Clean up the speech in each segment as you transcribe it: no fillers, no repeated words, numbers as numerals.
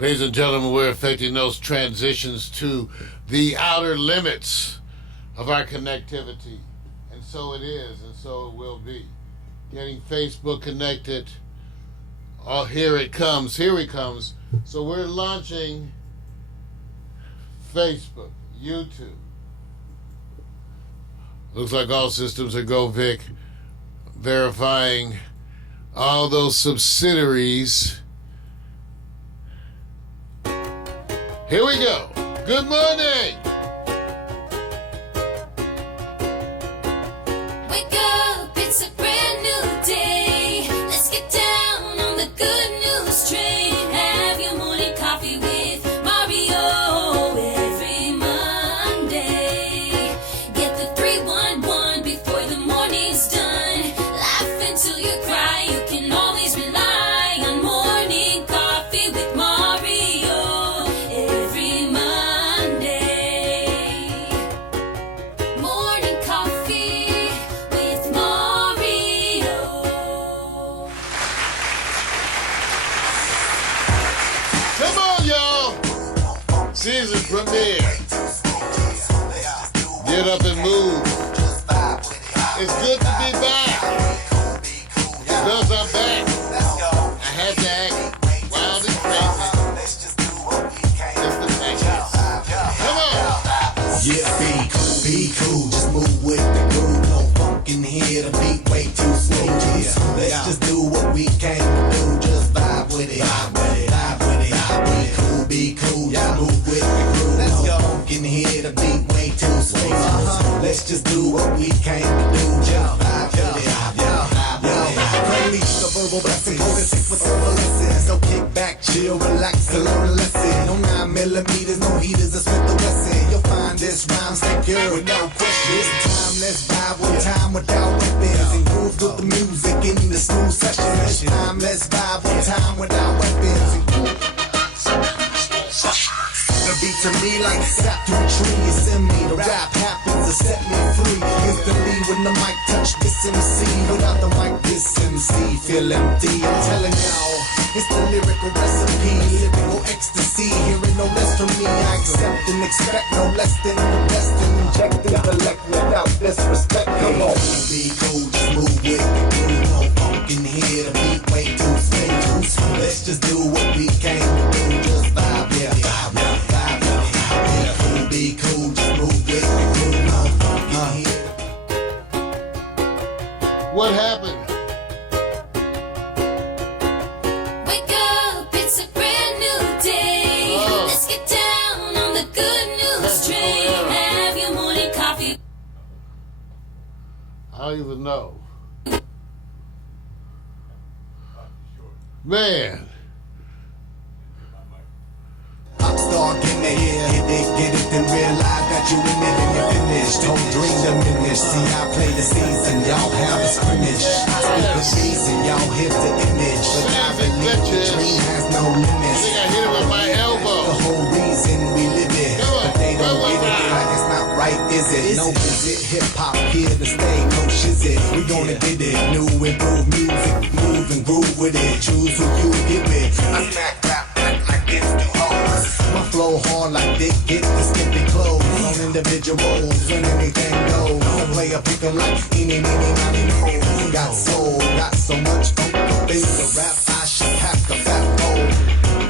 Ladies and gentlemen, we're effecting those transitions to the outer limits of our connectivity. And so it is, and so it will be. Getting Facebook connected. Oh, here it comes. Here it comes. So we're launching Facebook, YouTube. Looks like all systems are go, Vic. Verifying all those subsidiaries. Here we go. Good morning. Wake up, it's a brand new day. Let's get down on the good news train. Have your morning coffee with Mario every Monday. Get the 311 before the morning's done. Laugh until you cry. You can always rely on morning coffee with Mario every Monday. Morning coffee with Mario. Come on, y'all. Season premiere. Get up and move. It's good to be back. Because I'm back. I had to act wild and crazy. It's the package. Come on. Yeah, be cool, just move with the groove. No funk in here, the beat way too slow. Yeah, let's just do what we came to do. Just vibe with it, vibe with it, vibe with it. Be cool, just move with the groove. No funk in here, the beat way too slow. Let's just do what we came to do. Just vibe with it, vibe with it. Unleash the verbal blessing, hold it sick with verbal lessons. So kick back, chill, relax, and learn a lesson. No 9mm, no heaters, a Smith & Wesson. You'll find this rhyme secure with no questions. Timeless vibe with time without weapons. And groove with the music in the smooth session. This timeless vibe with time without weapons. And the beat to me like sap through a tree. It's in me, the rap happens to set me free. Instantly when the mic touch this MC. Without the mic this MC feel empty. I'm telling y'all, it's the lyrical recipe. Lyrical ecstasy, hearing no less from me. I accept and expect no less than the best. And inject intellect without disrespect. Come on, be cool, just move with the groove. No funk in here, the beat way too smooth. Let's just do what we came to do. Just vibe, yeah, vibe, yeah. Be cool, just move with the groove. No funk in here. What happened? Wake up, it's a brand new day. Let's get down on the good news train. Have your morning coffee. I don't even know. Man. Upstart in the air, get it, then realize that you in it and you're finished. Don't dream diminish. See, I play the season, y'all have a scrimmage. I spit the season, y'all hit the image. But I believe the dream has no I limits. think I hit it with my The elbow. whole reason we live it, Come on, but they don't come on, get it. man. Like it's not right, is it? No visit, hip hop here to stay, no shizit. We gonna get it, new improved music, move and groove with it. Choose who you get with. I smack rap back like it's the hoes. My flow hard like Dick, get the skimpy clothes. On individuals, when anything goes. The player pick 'em like eeny, meeny, miny, mo. Got soul, got so much funk to think the rap. I should pack a fat bowl.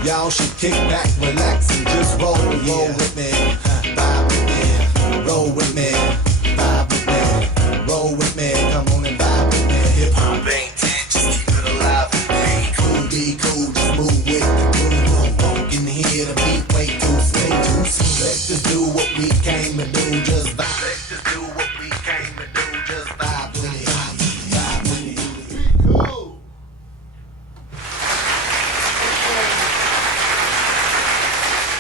Y'all should kick back, relax, and just roll. Roll with me, vibe with me. Roll with me, vibe with me. Roll with me, come on and vibe with me. Hip hop ain't dead, just keep it alive. Be cool, just move with the groove. No funk in here, the beat way too slow. Let's just do what we came to do, just vibe. Let's just do what we came to do, just vibe with it. Vibe with it. Cool.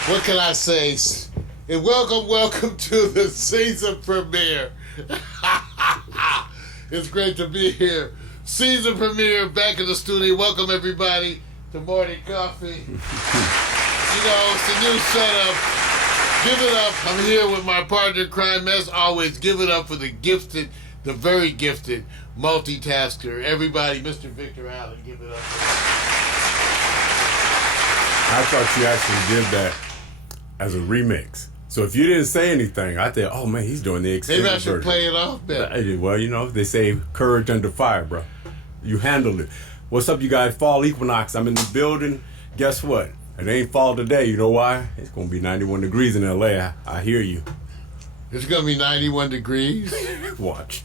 What can I say? And welcome to the season premiere. It's great to be here. Season premiere, back in the studio. Welcome everybody to Morning Coffee. You know, it's a new setup. Give it up. I'm here with my partner in crime, as always. Give it up for the gifted, the very gifted multitasker. Everybody, Mr. Victor Allen, give it up for him. I thought you actually did that as a remix. So if you didn't say anything, I thought, oh man, he's doing the extended Maybe I should version. play it off better. Well, you know, they say courage under fire, bro. You handled it. What's up, you guys? Fall equinox. I'm in the building. Guess what? It ain't fall today. You know why? It's going to be 91 degrees in LA. I hear you. It's going to be 91 degrees. Watch.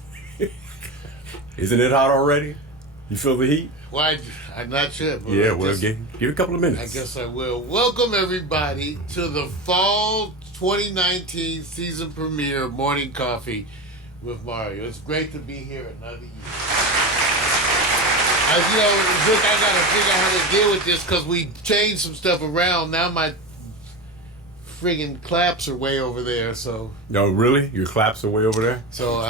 Isn't it hot already? You feel the heat? Why? I'm not sure. But Yeah, well, give it a couple of minutes. I guess I will. Welcome, everybody, to the fall 2019 season premiere of Morning Coffee with Mario. It's great to be here another year. Vic, I got to figure out how to deal with this because we changed some stuff around. Now my friggin' claps are way over there, so... No, really? Your claps are way over there? So,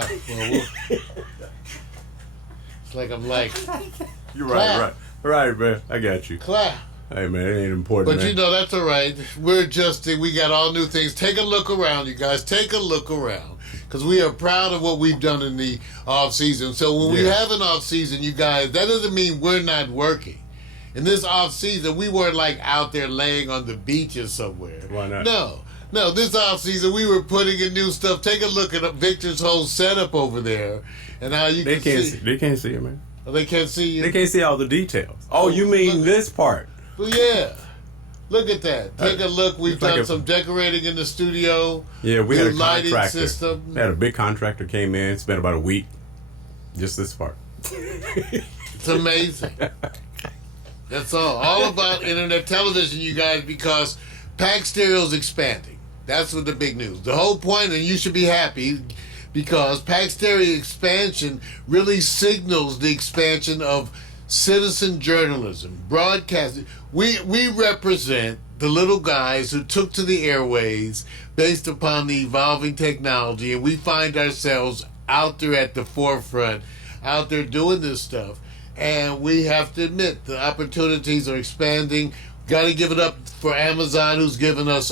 it's like I'm like... You're right. Right, man. I got you. Clap. Hey, man, it ain't important, But man. you know, that's all right. We're adjusting. We got all new things. Take a look around, you guys. Take a look around. Because we are proud of what we've done in the off-season. So when we have an off-season, you guys, that doesn't mean we're not working. In this off-season, we weren't like out there laying on the beaches somewhere. Why not? No, this off-season, we were putting in new stuff. Take a look at Victor's whole setup over there and how you They can can't see. They can't see it, man. Oh, they can't see you? They can't see all the details. Oh, you mean this part? Well, yeah. Look at that. Take a look. We've It's like done some decorating in the studio. Yeah, we had a New lighting contractor. system. We had a big contractor came in, spent about a week. Just this part. It's amazing. That's all about internet television, you guys, because Pack Stereo's expanding. That's what the big news. The whole point, and you should be happy, because Pack Stereo expansion really signals the expansion of citizen journalism, broadcasting. We represent the little guys who took to the airways based upon the evolving technology, and we find ourselves out there at the forefront, out there doing this stuff. And we have to admit the opportunities are expanding. Got to give it up for Amazon, who's given us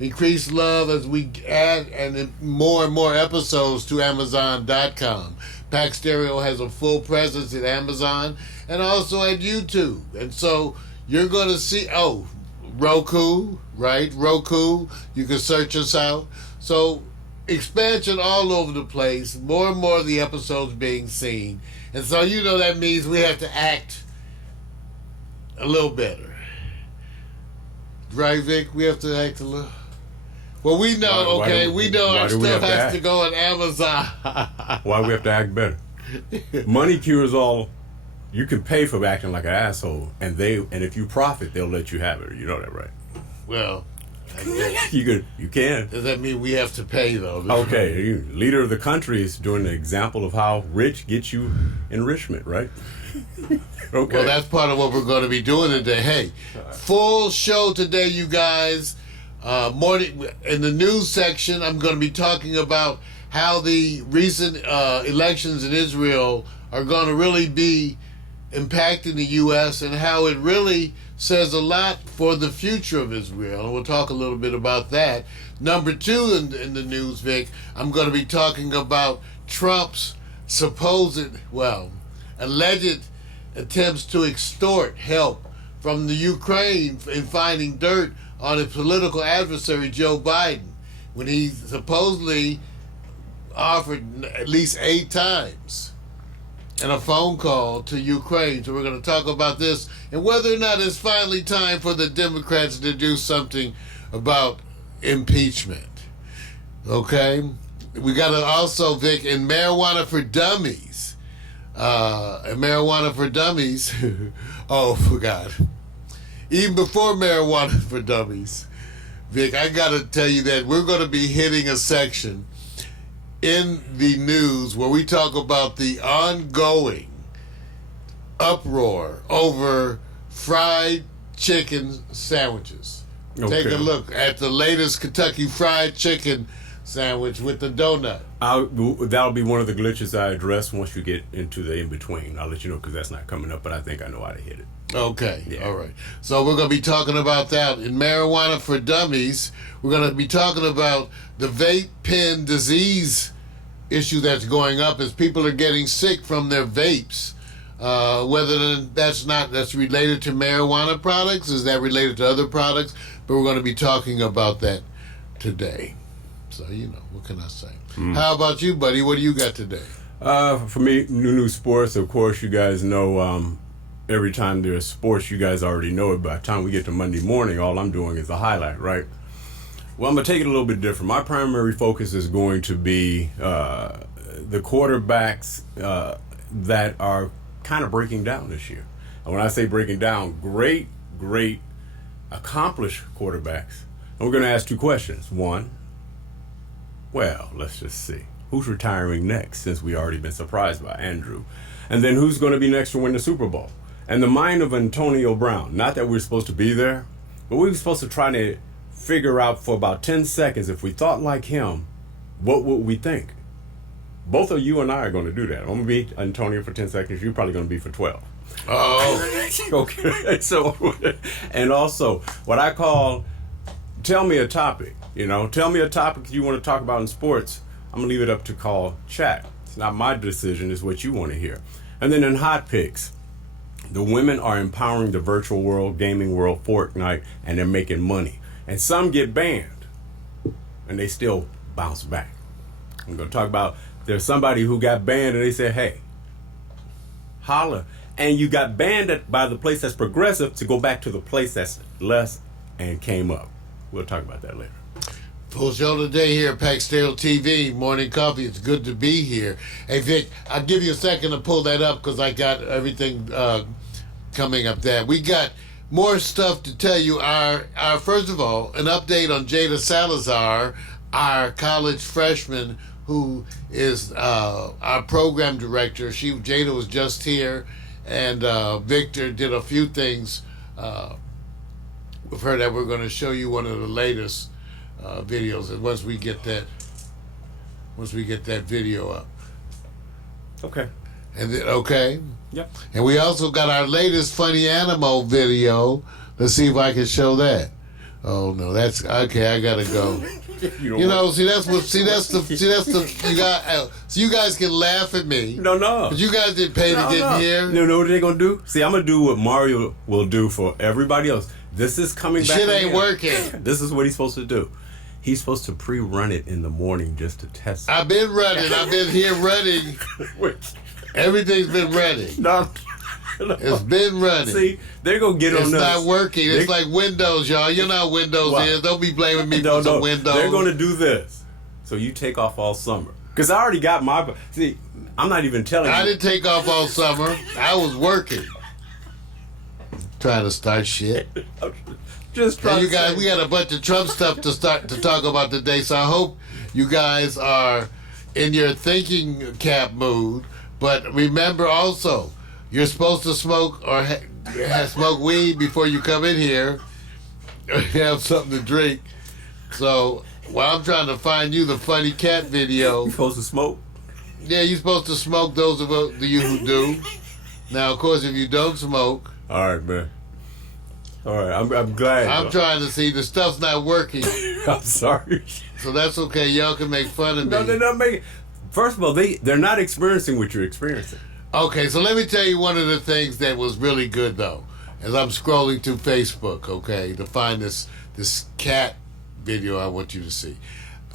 increased love as we add and more episodes to Amazon.com. Pack Stereo has a full presence at Amazon and also at YouTube. And so you're going to see, Roku, right? Roku, you can search us out. So expansion all over the place, more and more of the episodes being seen. And so you know that means we have to act a little better. Right, Vic? We have to act a little... Well, we know, we know our stuff has to go on Amazon. Why we have to act better? Money cures all. You can pay for acting like an asshole, and if you profit, they'll let you have it. You know that, right? Well, I guess. You can. Does that mean we have to pay, though? Okay, you, leader of the country is doing the example of how rich gets you enrichment, right? Okay. Well, that's part of what we're going to be doing today. Hey, full show today, you guys. Morning in the news section, I'm going to be talking about how the recent elections in Israel are going to really be impacting the U.S. and how it really says a lot for the future of Israel. And we'll talk a little bit about that. Number two in the news, Vic, I'm going to be talking about Trump's alleged attempts to extort help from the Ukraine in finding dirt on his political adversary, Joe Biden, when he supposedly offered at least 8 times in a phone call to Ukraine. So we're going to talk about this and whether or not it's finally time for the Democrats to do something about impeachment. Okay? We got to also, Vic, in Marijuana for Dummies. Oh, forgot. Even before Marijuana for Dummies, Vic, I got to tell you that we're going to be hitting a section in the news where we talk about the ongoing uproar over fried chicken sandwiches. Okay. Take a look at the latest Kentucky Fried Chicken sandwich with the donut. That'll be one of the glitches I address once you get into the in-between. I'll let you know because that's not coming up, but I think I know how to hit it. Okay, Yeah. all right. So we're going to be talking about that. In Marijuana for Dummies, we're going to be talking about the vape pen disease issue that's going up as people are getting sick from their vapes. Whether that's related to marijuana products, is that related to other products? But we're going to be talking about that today. So, what can I say? How about you, buddy? What do you got today? For me, new sports. Of course, you guys know every time there's sports, you guys already know it. By the time we get to Monday morning, all I'm doing is a highlight, right? Well, I'm going to take it a little bit different. My primary focus is going to be the quarterbacks that are kind of breaking down this year. And when I say breaking down, great accomplished quarterbacks. And we're going to ask two questions. One, well, let's just see. Who's retiring next, since we already been surprised by Andrew? And then who's going to be next to win the Super Bowl? And the mind of Antonio Brown. Not that we're supposed to be there, but we were supposed to try to figure out for about 10 seconds, if we thought like him, what would we think? Both of you and I are going to do that. I'm going to be Antonio for 10 seconds. You're probably going to be for 12. Oh. Okay. So, and also, what I call, tell me a topic. Tell me a topic you want to talk about in sports. I'm going to leave it up to call chat. It's not my decision. It's what you want to hear. And then in hot picks, the women are empowering the virtual world, gaming world, Fortnite, and they're making money. And some get banned, and they still bounce back. I'm going to talk about, there's somebody who got banned, and they said, hey, holla. And you got banned by the place that's progressive to go back to the place that's less and came up. We'll talk about that later. Full show today here at Pack Stereo TV, Morning Coffee. It's good to be here. Hey, Vic, I'll give you a second to pull that up because I got everything coming up there. We got more stuff to tell you. Our first of all, an update on Jada Salazar, our college freshman who is our program director. Jada was just here, and Victor did a few things with her that we're going to show you one of the latest videos. And once we get that video up. Okay. And then, okay. Yep. And we also got our latest funny animal video. Let's see if I can show that. Oh no, that's okay. I gotta go. You guys can laugh at me. No. But you guys didn't pay to get here. No, what they gonna do? See, I'm gonna do what Mario will do for everybody else. This is coming back. Shit ain't working. This is what he's supposed to do. He's supposed to pre-run it in the morning just to test it. I've been running. I've been here running. Everything's been running. No. It's been running. See, they're going to get on us. It's not working. It's like Windows, y'all. You know how Windows is. Don't be blaming me for some Windows. They're going to do this. So you take off all summer. Because I already got my... See, I'm not even telling you. I didn't take off all summer. I was working. Trying to start shit. Just trying you guys, we got a bunch of Trump stuff to talk about today. So I hope you guys are in your thinking cap mood. But remember also, you're supposed to smoke or smoke weed before you come in here. Or have something to drink. So while I'm trying to find you the funny cat video. You supposed to smoke? Yeah, you're supposed to smoke, those of you who do. Now, of course, if you don't smoke. All right, man. All right, I'm glad. I'm trying to see. The stuff's not working. I'm sorry. So that's okay. Y'all can make fun of me. No, they're not making... First of all, they're not experiencing what you're experiencing. Okay, so let me tell you one of the things that was really good, though, as I'm scrolling through Facebook, okay, to find this cat video I want you to see.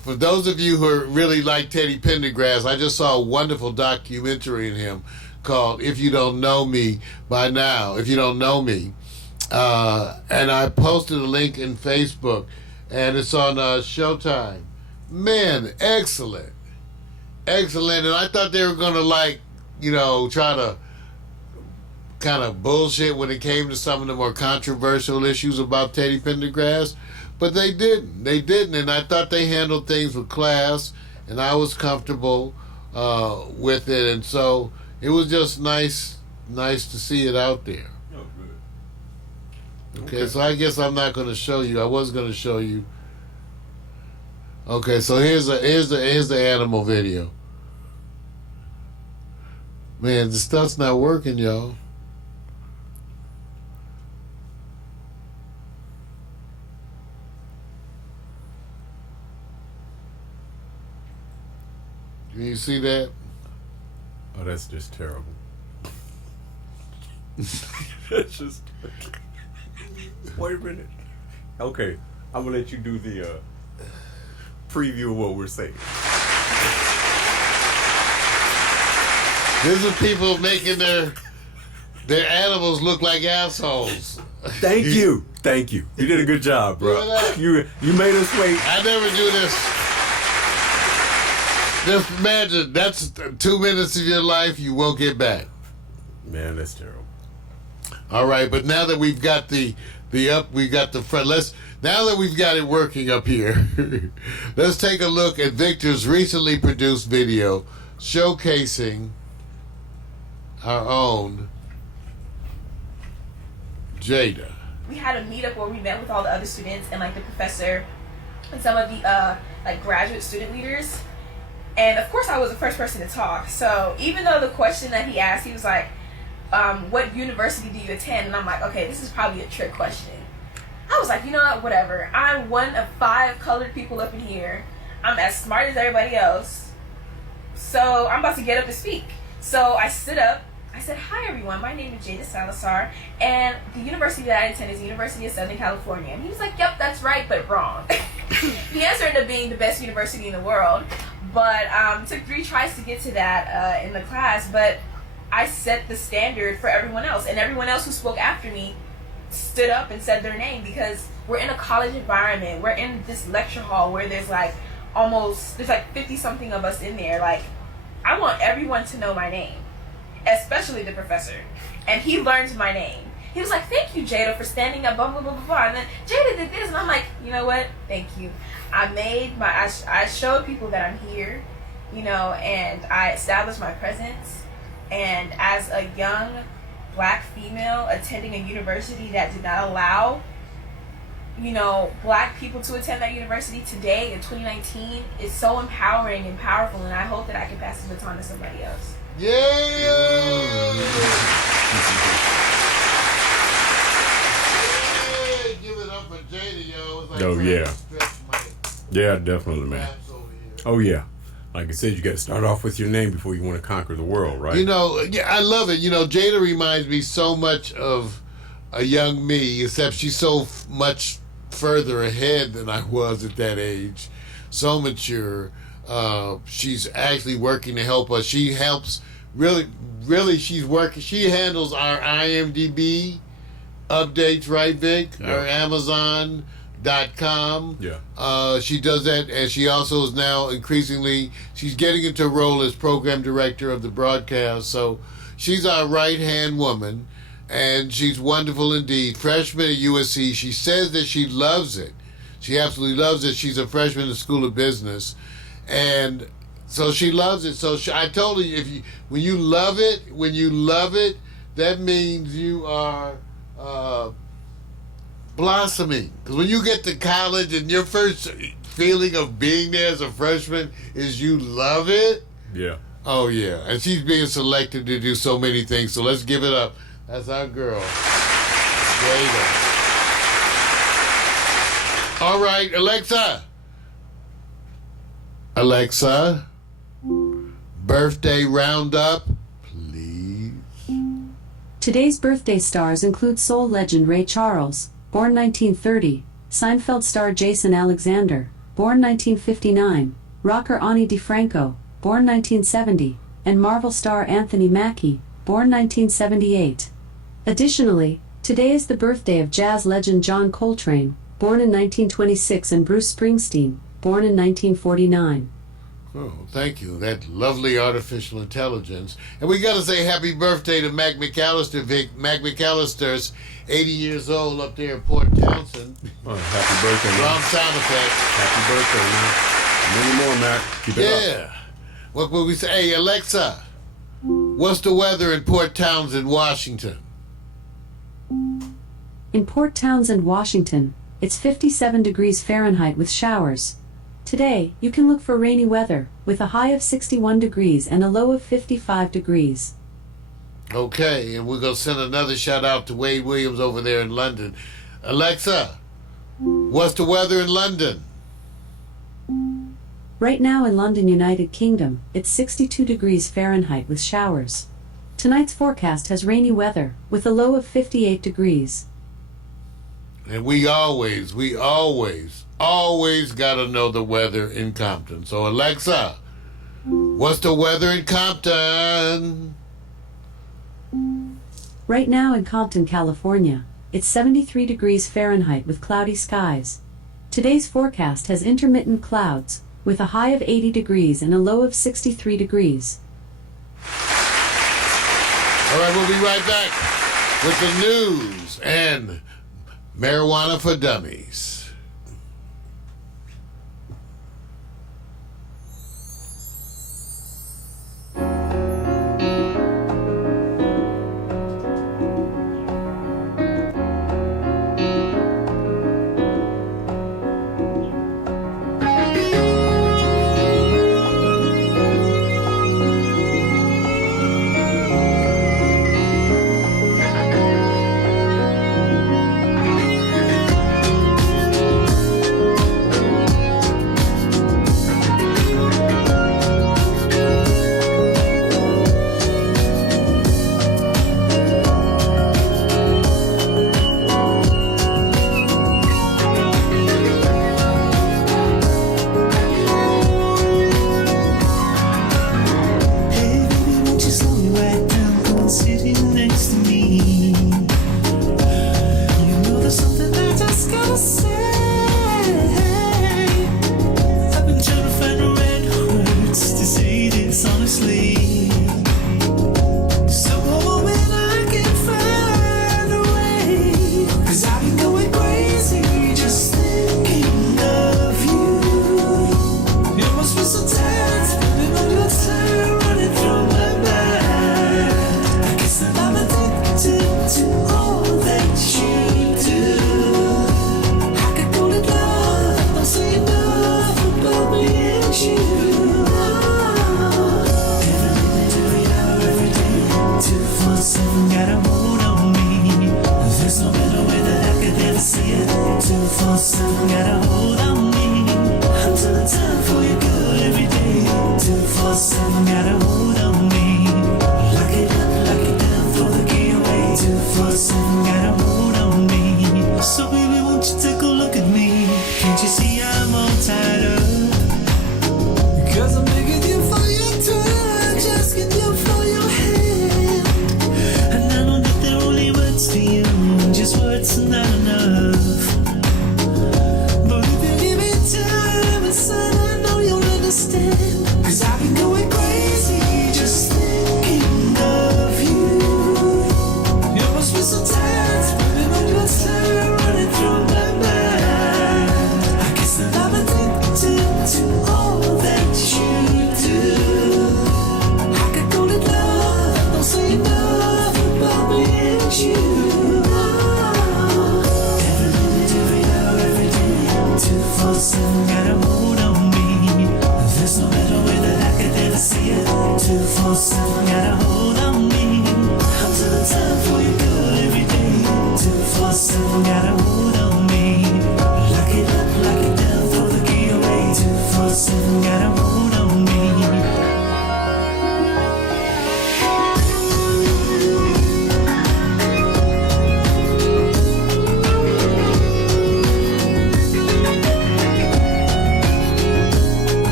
For those of you who really like Teddy Pendergrass, I just saw a wonderful documentary in him called If You Don't Know Me By Now, If You Don't Know Me. And I posted a link in Facebook, and it's on Showtime. Man, excellent. Excellent. And I thought they were going to, try to kind of bullshit when it came to some of the more controversial issues about Teddy Pendergrass. But they didn't. They didn't. And I thought they handled things with class, and I was comfortable with it. And so it was just nice to see it out there. Oh, good. Okay, so I guess I'm not going to show you. I was going to show you. Okay, so here's the animal video. Man, the stuff's not working, y'all. Can you see that? Oh, that's just terrible. It's just. Wait a minute. Okay, I'm gonna let you do the preview of what we're saying. These are people making their animals look like assholes. Thank you. You did a good job, bro. You made us wait. I never do this. Just imagine, that's 2 minutes of your life you won't get back. Man, that's terrible. All right, but now that we've got the front, now that we've got it working up here, let's take a look at Victor's recently produced video showcasing our own Jada. We had a meetup where we met with all the other students and like the professor and some of the like graduate student leaders. And of course I was the first person to talk. So even though the question that he asked, he was like, what university do you attend? And I'm like, okay, this is probably a trick question. I was like, you know what, whatever. I'm one of 5 colored people up in here. I'm as smart as everybody else. So I'm about to get up and speak. So I stood up. I said, hi everyone, my name is Jada Salazar, and the university that I attend is the University of Southern California. And he was like, yep, that's right, but wrong. The answer ended up being the best university in the world, but took 3 tries to get to that in the class, but I set the standard for everyone else, and everyone else who spoke after me stood up and said their name, because we're in a college environment. We're in this lecture hall where there's like 50 something of us in there. Like, I want everyone to know my name, especially the professor. And he learned my name. He was like, thank you, Jada, for standing up, blah, blah, blah, blah, blah. And then Jada did this. And I'm like, you know what? Thank you. I showed people that I'm here, you know, and I established my presence. And as a young black female attending a university that did not allow, you know, black people to attend that university today in 2019 is so empowering and powerful. And I hope that I can pass the baton to somebody else. Yeah! Give it up for Jada, yo. It's like Oh, yeah. Yeah, definitely, man. Oh, yeah. Like I said, you got to start off with your name before you want to conquer the world, right? You know, yeah, I love it. You know, Jada reminds me so much of a young me, except she's so much further ahead than I was at that age. So mature. She's actually working to help us. She helps, really, she's working. She handles our IMDb updates, right, Vic? Yeah. Our Amazon.com. Yeah. She does that, and she also is now increasingly, she's getting into a role as program director of the broadcast. So she's our right-hand woman, and she's wonderful indeed. Freshman at USC. She says that she loves it. She absolutely loves it. She's a freshman in the School of Business. And so she loves it. So I told her, when you love it, that means you are blossoming. Because when you get to college and your first feeling of being there as a freshman is you love it. Yeah. Oh, yeah. And she's being selected to do so many things. So let's give it up. That's our girl. Jada. All right, Alexa, birthday roundup, please. Today's birthday stars include soul legend Ray Charles, born 1930, Seinfeld star Jason Alexander, born 1959, rocker Ani DiFranco, born 1970, and Marvel star Anthony Mackie, born 1978. Additionally, today is the birthday of jazz legend John Coltrane, born in 1926, and Bruce Springsteen, born in 1949. Oh, thank you. That lovely artificial intelligence. And we got to say happy birthday to Mac McAllister, Vic. Mac McAllister's 80 years old up there in Port Townsend. Oh, happy birthday, man. Wrong sound effect. Happy birthday, man. Many more, Mac. Keep it up. Yeah. What would we say? Hey, Alexa, what's the weather in Port Townsend, Washington? In Port Townsend, Washington, it's 57 degrees Fahrenheit with showers. Today, you can look for rainy weather, with a high of 61 degrees and a low of 55 degrees. Okay, and we're going to send another shout out to Wade Williams over there in London. Alexa, what's the weather in London? Right now in London, United Kingdom, it's 62 degrees Fahrenheit with showers. Tonight's forecast has rainy weather, with a low of 58 degrees. And we always gotta know the weather in Compton. So Alexa, what's the weather in Compton? Right now in Compton, California, it's 73 degrees Fahrenheit with cloudy skies. Today's forecast has intermittent clouds, with a high of 80 degrees and a low of 63 degrees. All right, we'll be right back with the news and marijuana for dummies.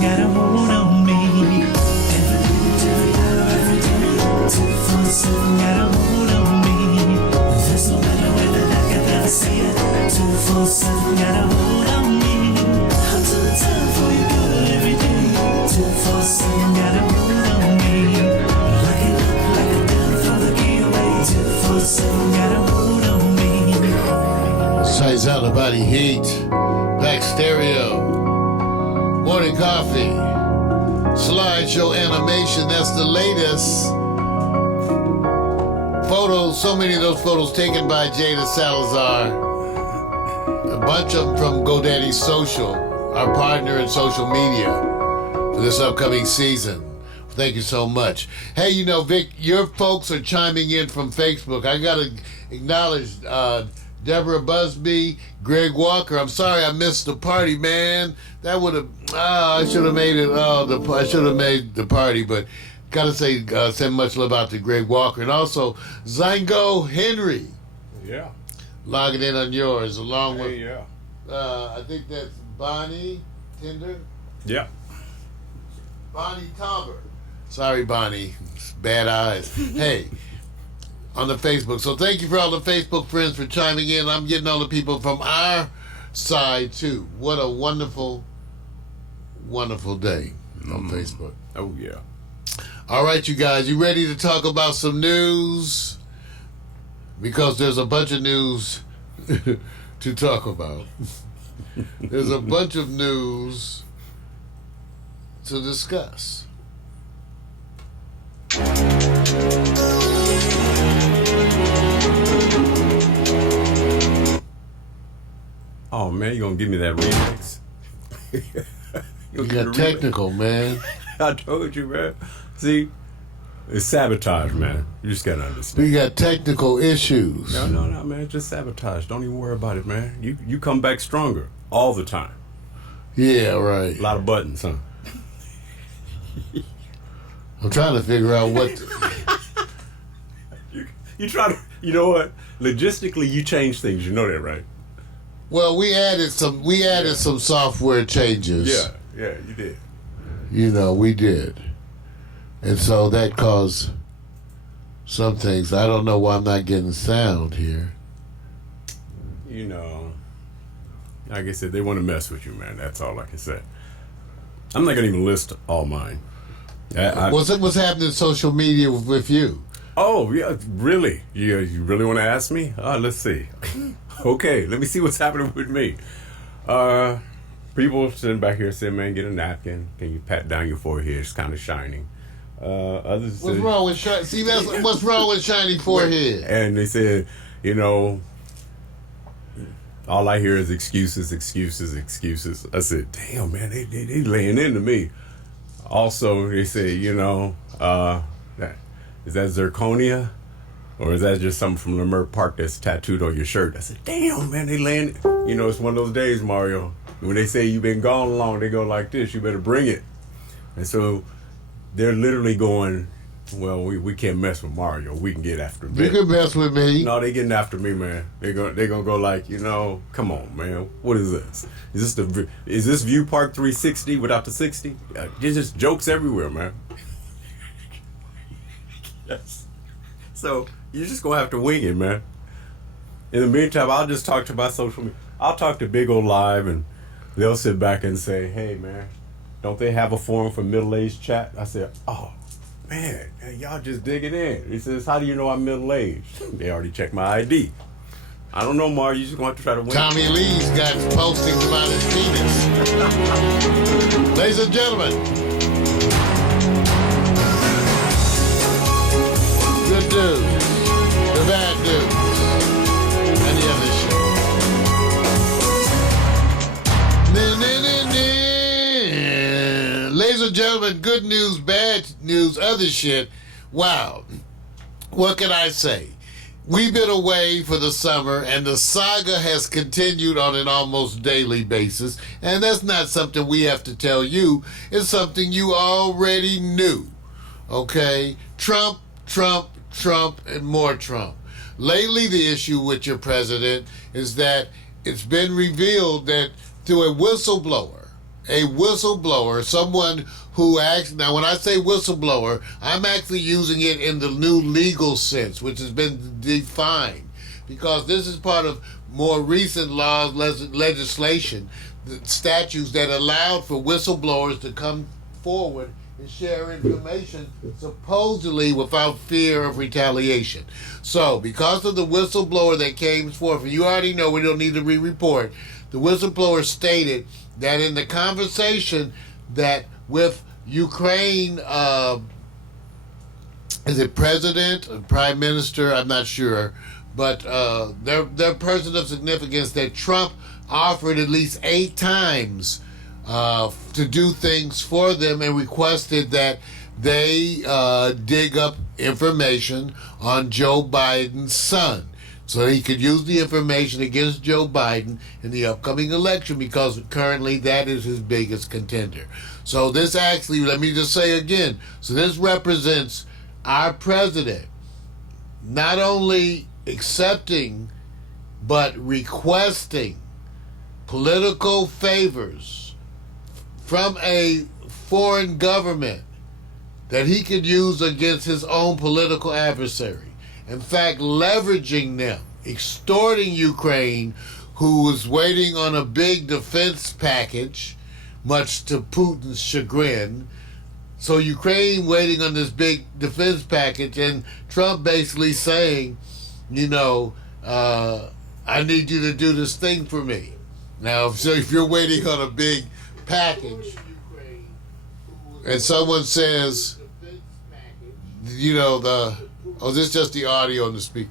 Got a hold on me. time for your girl every day. 247 got a hold on me. Lock it up like a gun, throw the key away. 247 got a hold on me. Sights out the body heat. Back stereo. Morning coffee. Slideshow animation. That's the latest. Photos, so many of those photos taken by Jada Salazar. A bunch of them from GoDaddy Social, our partner in social media for this upcoming season. Thank you so much. Hey, you know, Vic, your folks are chiming in from Facebook. I got to acknowledge Deborah Busby, Greg Walker. I'm sorry I missed the party, man. That would have, I should have made it, I should have made the party, but gotta say, send much love out to Greg Walker. And also, Zango Henry. Yeah. Logging in on yours, along with, Yeah. I think that's Bonnie Tinder. Yeah. Bonnie Tauber. Sorry, Bonnie. Bad eyes. Hey, on the Facebook. So thank you for all the Facebook friends for chiming in. I'm getting all the people from our side, too. What a wonderful, wonderful day on Facebook. Oh, yeah. All right, you guys, you ready to talk about some news? Because there's a bunch of news to talk about. There's a bunch of news to discuss. Oh, man, you gonna give me that remix? You got technical, man. I told you, man. See, it's sabotage, man. You just gotta understand. We got technical issues. No, man. Just sabotage. Don't even worry about it, man. You come back stronger all the time. Yeah, right. A lot of buttons, huh? I'm trying to figure out what. You try to. You know what? Logistically, you change things. You know that, right? Well, we added some software changes. Yeah, you did. You know, we did. And so that caused some things. I don't know why I'm not getting sound here. You know, like I said, they want to mess with you, man. That's all I can say. I'm not gonna even list all mine. What's happening in social media with you? Oh, yeah, really? You really want to ask me? Let's see. Okay, let me see what's happening with me. People sitting back here saying, man, get a napkin. Can you pat down your forehead? It's kind of shining. Others What's say, wrong with see? That's what's wrong with shiny forehead. and they said, you know, all I hear is excuses, excuses, excuses. I said, damn, man, they laying into me. Also, they say, you know, is that zirconia? Or is that just something from Leimert Park that's tattooed on your shirt? I said, damn, man, they laying. You know, it's one of those days, Mario. When they say you've been gone long, they go like this, you better bring it. And so they're literally going, well, we can't mess with Mario. We can get after me. You can mess with me. No, they getting after me, man. They're gonna go like, you know, come on, man. What is this? Is this View Park 360 without the 60? There's just jokes everywhere, man. Yes. So you're just gonna have to wing it, man. In the meantime, I'll just talk to my social media. I'll talk to Big O Live, and they'll sit back and say, hey, man, don't they have a forum for middle-aged chat? I said, oh, man, y'all just dig it in. He says, how do you know I'm middle-aged? They already checked my ID. I don't know, Mar. You just going to have to try to win. Tommy Lee's got postings about his penis. Ladies and gentlemen, good news, the bad news, and the other shit. Ladies and gentlemen, good news, bad news, other shit. Wow. What can I say? We've been away for the summer, and the saga has continued on an almost daily basis. And that's not something we have to tell you. It's something you already knew. Okay? Trump, and more Trump. Lately, the issue with your president is that it's been revealed that through a whistleblower, someone who acts, now when I say whistleblower, I'm actually using it in the new legal sense, which has been defined, because this is part of more recent laws, legislation, the statutes that allowed for whistleblowers to come forward and share information supposedly without fear of retaliation. So, because of the whistleblower that came forth, and you already know we don't need to re-report, the whistleblower stated that in the conversation that with Ukraine, is it president or prime minister? I'm not sure, but their person of significance that Trump offered at least 8 times to do things for them and requested that they dig up information on Joe Biden's son so he could use the information against Joe Biden in the upcoming election, because currently that is his biggest contender. So this actually, let me just say again, so this represents our president not only accepting but requesting political favors from a foreign government that he could use against his own political adversary. In fact, leveraging them, extorting Ukraine, who was waiting on a big defense package, much to Putin's chagrin. So Ukraine waiting on this big defense package, and Trump basically saying, you know, I need you to do this thing for me. Now, so if you're waiting on a big package, and someone says, you know, oh, this is just the audio on the speaker.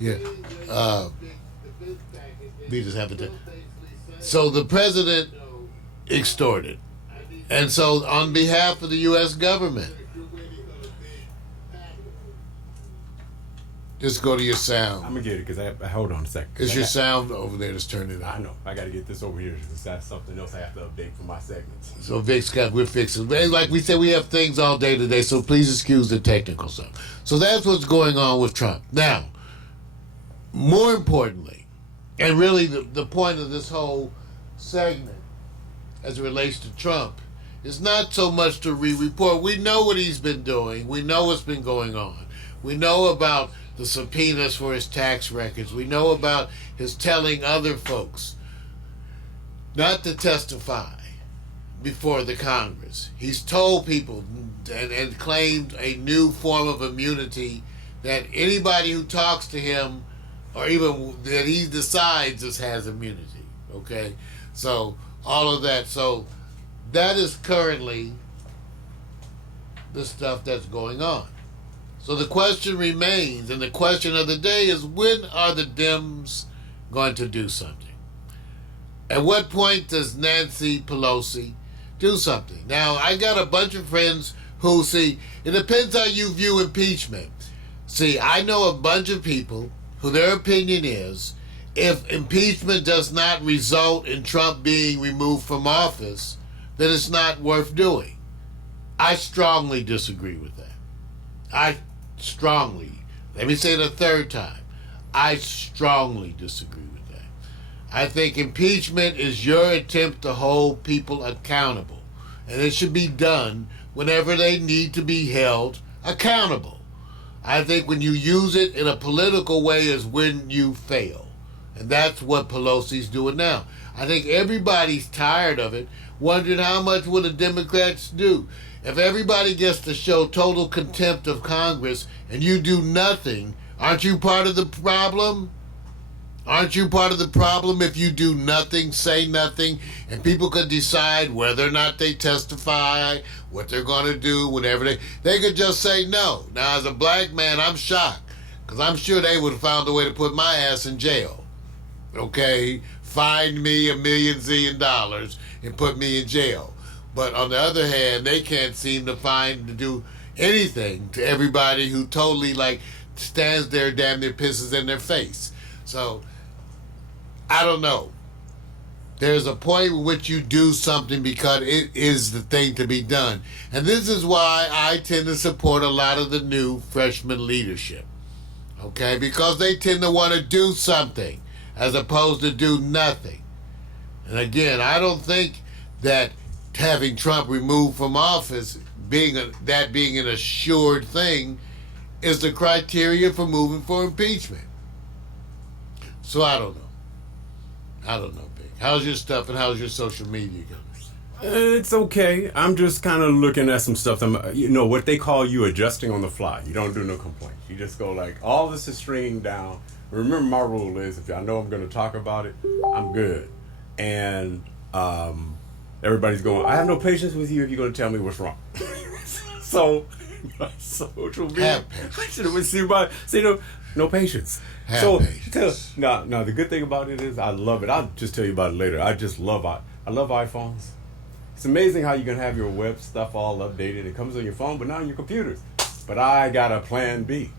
Yeah. We just have it. So the president extorted. And so on behalf of the U.S. government, just go to your sound. I'm going to get it because I hold on a second. It's your sound over there that's turning it on. I know. I got to get this over here because that's something else I have to update for my segments. So Vic's got, we're fixing. Like we said, we have things all day today, so please excuse the technical stuff. So that's what's going on with Trump. Now, more importantly, and really the point of this whole segment as it relates to Trump is not so much to re-report. We know what he's been doing. We know what's been going on. We know about the subpoenas for his tax records. We know about his telling other folks not to testify before the Congress. He's told people and claimed a new form of immunity that anybody who talks to him or even that he decides just has immunity. Okay? So, all of that. So, that is currently the stuff that's going on. So the question remains, and the question of the day is, when are the Dems going to do something? At what point does Nancy Pelosi do something? Now, I got a bunch of friends who see, it depends how you view impeachment. See, I know a bunch of people who their opinion is, if impeachment does not result in Trump being removed from office, then it's not worth doing. I strongly disagree with that. I strongly, let me say it a third time, I strongly disagree with that. I think impeachment is your attempt to hold people accountable, and it should be done whenever they need to be held accountable. I think when you use it in a political way is when you fail, and that's what Pelosi's doing now. I think everybody's tired of it, wondering how much will the Democrats do. If everybody gets to show total contempt of Congress and you do nothing, aren't you part of the problem? Aren't you part of the problem if you do nothing, say nothing, and people could decide whether or not they testify, what they're going to do, whatever they could just say no. Now, as a black man, I'm shocked, because I'm sure they would have found a way to put my ass in jail. Okay? Fine me $1 million and put me in jail. But on the other hand, they can't seem to do anything to everybody who totally stands there, damn near pisses in their face. So, I don't know. There's a point at which you do something because it is the thing to be done. And this is why I tend to support a lot of the new freshman leadership. Okay? Because they tend to want to do something as opposed to do nothing. And again, I don't think that having Trump removed from office, being an assured thing, is the criteria for moving for impeachment. So I don't know. Big. How's your stuff and how's your social media going? It's okay. I'm just kind of looking at some stuff. You know what they call you adjusting on the fly. You don't do no complaints. You just go like, all this is stringing down. Remember, my rule is if I know I'm going to talk about it, I'm good. And everybody's going, I have no patience with you if you're going to tell me what's wrong. So, my social media, I should have see no patience. Have patience. Now the good thing about it is I love it. I'll just tell you about it later. I love iPhones. It's amazing how you can have your web stuff all updated. It comes on your phone, but not on your computers. But I got a plan B.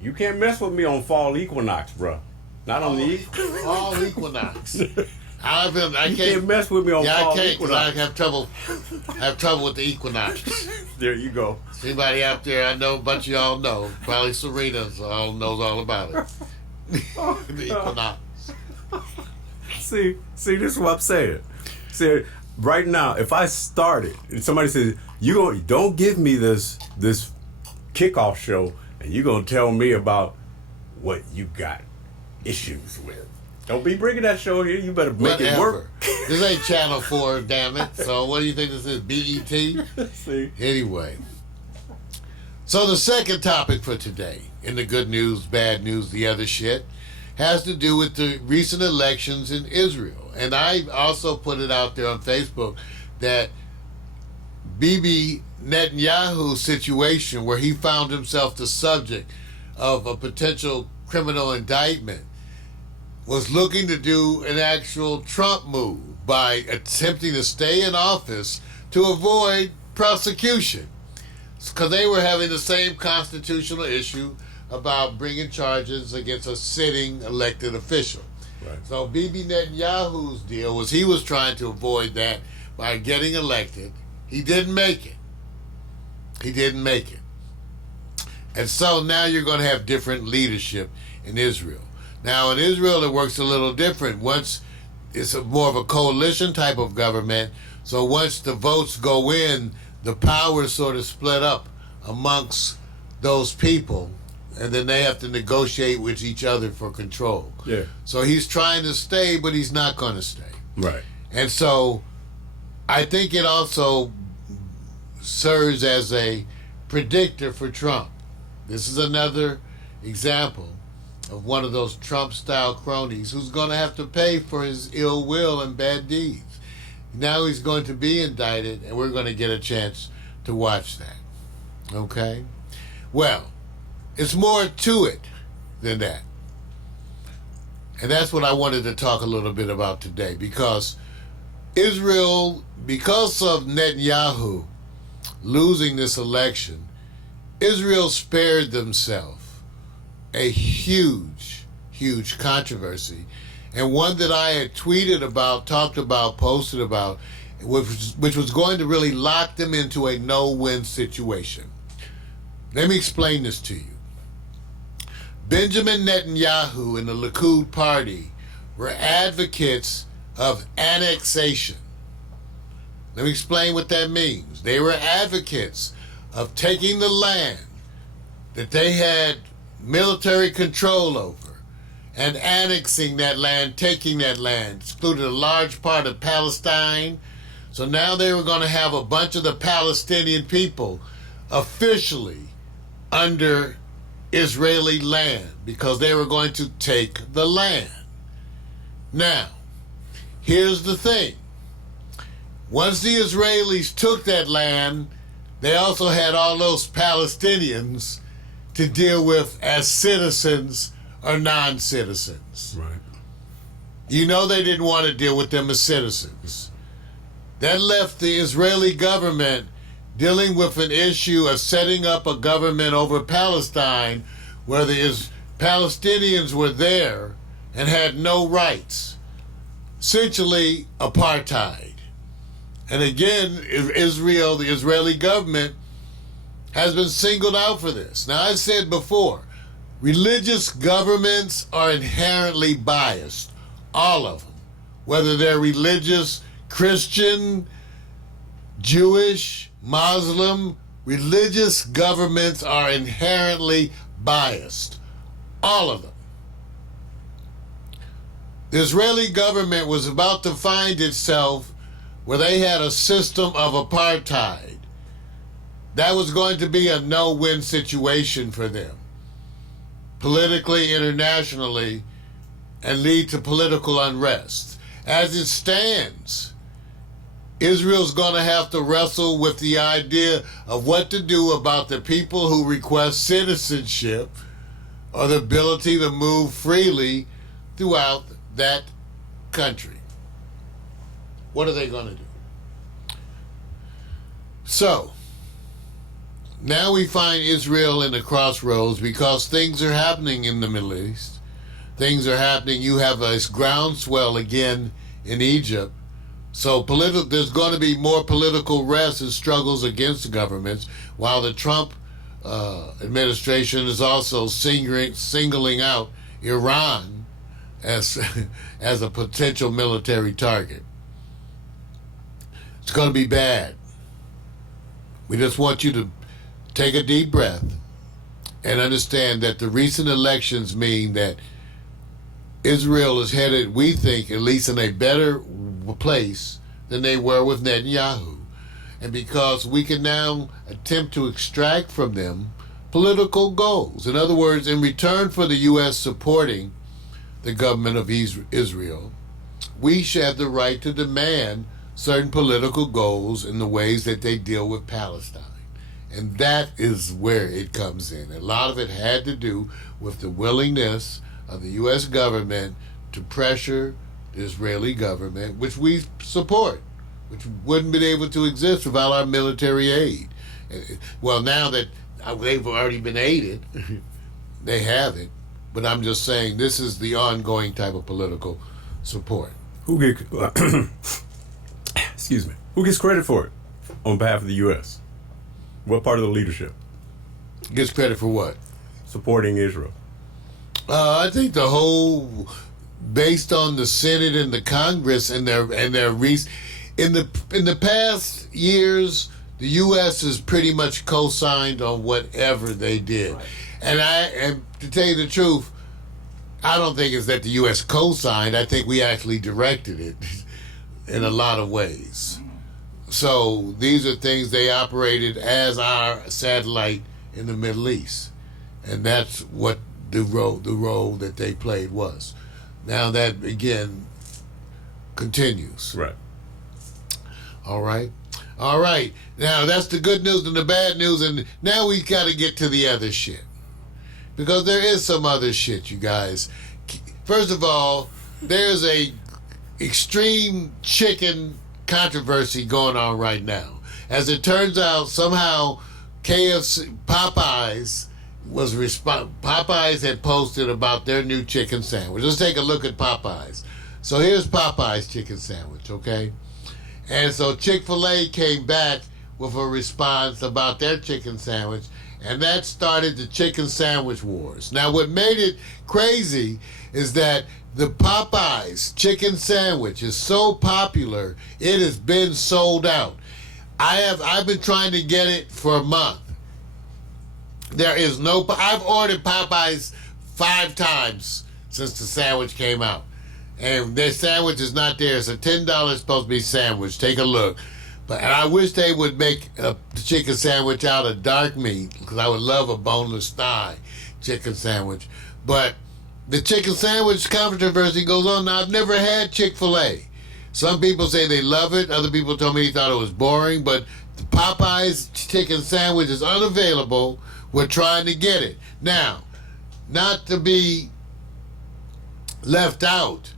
You can't mess with me on fall equinox, bro. Not on the fall equinox. I can't mess with me on fall equinox. I have trouble with the equinox. There you go. Anybody out there, I know a bunch of y'all know. Probably Serena knows all about it. The equinox. See, this is what I'm saying. See, right now, if I started and somebody says, don't give me this kickoff show and you're gonna tell me about what you got issues with. Don't be bringing that show here. You better make it work. This ain't Channel 4, damn it. So what do you think this is, BET? See? Anyway. So the second topic for today, in the good news, bad news, the other shit, has to do with the recent elections in Israel. And I also put it out there on Facebook that Bibi Netanyahu's situation, where he found himself the subject of a potential criminal indictment, was looking to do an actual Trump move by attempting to stay in office to avoid prosecution. Because they were having the same constitutional issue about bringing charges against a sitting elected official. Right. So Bibi Netanyahu's deal was he was trying to avoid that by getting elected. He didn't make it. And so now you're going to have different leadership in Israel. Now in Israel it works a little different. Once it's more of a coalition type of government, so once the votes go in, the power is sort of split up amongst those people, and then they have to negotiate with each other for control. Yeah. So he's trying to stay, but he's not going to stay. Right. And so I think it also serves as a predictor for Trump. This is another example of one of those Trump-style cronies who's going to have to pay for his ill will and bad deeds. Now he's going to be indicted, and we're going to get a chance to watch that. Okay? Well, it's more to it than that. And that's what I wanted to talk a little bit about today, because Israel, because of Netanyahu losing this election, Israel spared themselves a huge controversy, and one that I had tweeted about, talked about, posted about, which was going to really lock them into a no-win situation. Let me explain this to you. Benjamin Netanyahu and the Likud party were advocates of annexation. Let me explain what that means. They were advocates of taking the land that they had military control over and annexing that land, taking that land, excluded a large part of Palestine. So now they were going to have a bunch of the Palestinian people officially under Israeli land because they were going to take the land. Now, here's the thing. Once the Israelis took that land, they also had all those Palestinians to deal with as citizens or non-citizens. Right. You know they didn't want to deal with them as citizens. That left the Israeli government dealing with an issue of setting up a government over Palestine where the Palestinians were there and had no rights. Essentially, apartheid. And again, Israel, the Israeli government, has been singled out for this. Now, I said before, religious governments are inherently biased. All of them. Whether they're religious, Christian, Jewish, Muslim, religious governments are inherently biased. All of them. The Israeli government was about to find itself where they had a system of apartheid. That was going to be a no-win situation for them, politically, internationally, and lead to political unrest. As it stands, Israel's going to have to wrestle with the idea of what to do about the people who request citizenship or the ability to move freely throughout that country. What are they going to do? So, now we find Israel in the crossroads because things are happening in the Middle East. Things are happening. You have a groundswell again in Egypt. So there's going to be more political rest and struggles against the governments, while the Trump administration is also singling out Iran as a potential military target. It's going to be bad. We just want you to take a deep breath and understand that the recent elections mean that Israel is headed, we think, at least in a better place than they were with Netanyahu. And because we can now attempt to extract from them political goals. In other words, in return for the U.S. supporting the government of Israel, we should have the right to demand certain political goals in the ways that they deal with Palestine. And that is where it comes in. A lot of it had to do with the willingness of the U.S. government to pressure the Israeli government, which we support, which wouldn't be able to exist without our military aid. Well, now that they've already been aided, they have it. But I'm just saying this is the ongoing type of political support. Who gets credit for it on behalf of the U.S.? What part of the leadership? Gets credit for what? Supporting Israel. I think the whole, based on the Senate and the Congress and their in the past years, the U.S. has pretty much co-signed on whatever they did. Right. And to tell you the truth, I don't think it's that the U.S. co-signed. I think we actually directed it in a lot of ways. So these are things they operated as our satellite in the Middle East, and that's what the role that they played was. Now that again continues. Right. All right. Now that's the good news and the bad news, and now we got to get to the other shit, because there is some other shit, you guys. First of all, there's a extreme chicken controversy going on right now. As it turns out, somehow Popeyes had posted about their new chicken sandwich. Let's take a look at Popeyes. So here's Popeyes chicken sandwich, okay? And so Chick-fil-A came back with a response about their chicken sandwich, and that started the chicken sandwich wars. Now, what made it crazy is that the Popeyes chicken sandwich is so popular, it has been sold out. I've been trying to get it for a month. I've ordered Popeyes 5 times since the sandwich came out. And their sandwich is not there. It's a $10 supposed to be sandwich. Take a look. And I wish they would make the chicken sandwich out of dark meat, because I would love a boneless thigh chicken sandwich. But the chicken sandwich controversy goes on. Now, I've never had Chick-fil-A. Some people say they love it. Other people told me they thought it was boring. But the Popeyes chicken sandwich is unavailable. We're trying to get it. Now, not to be left out,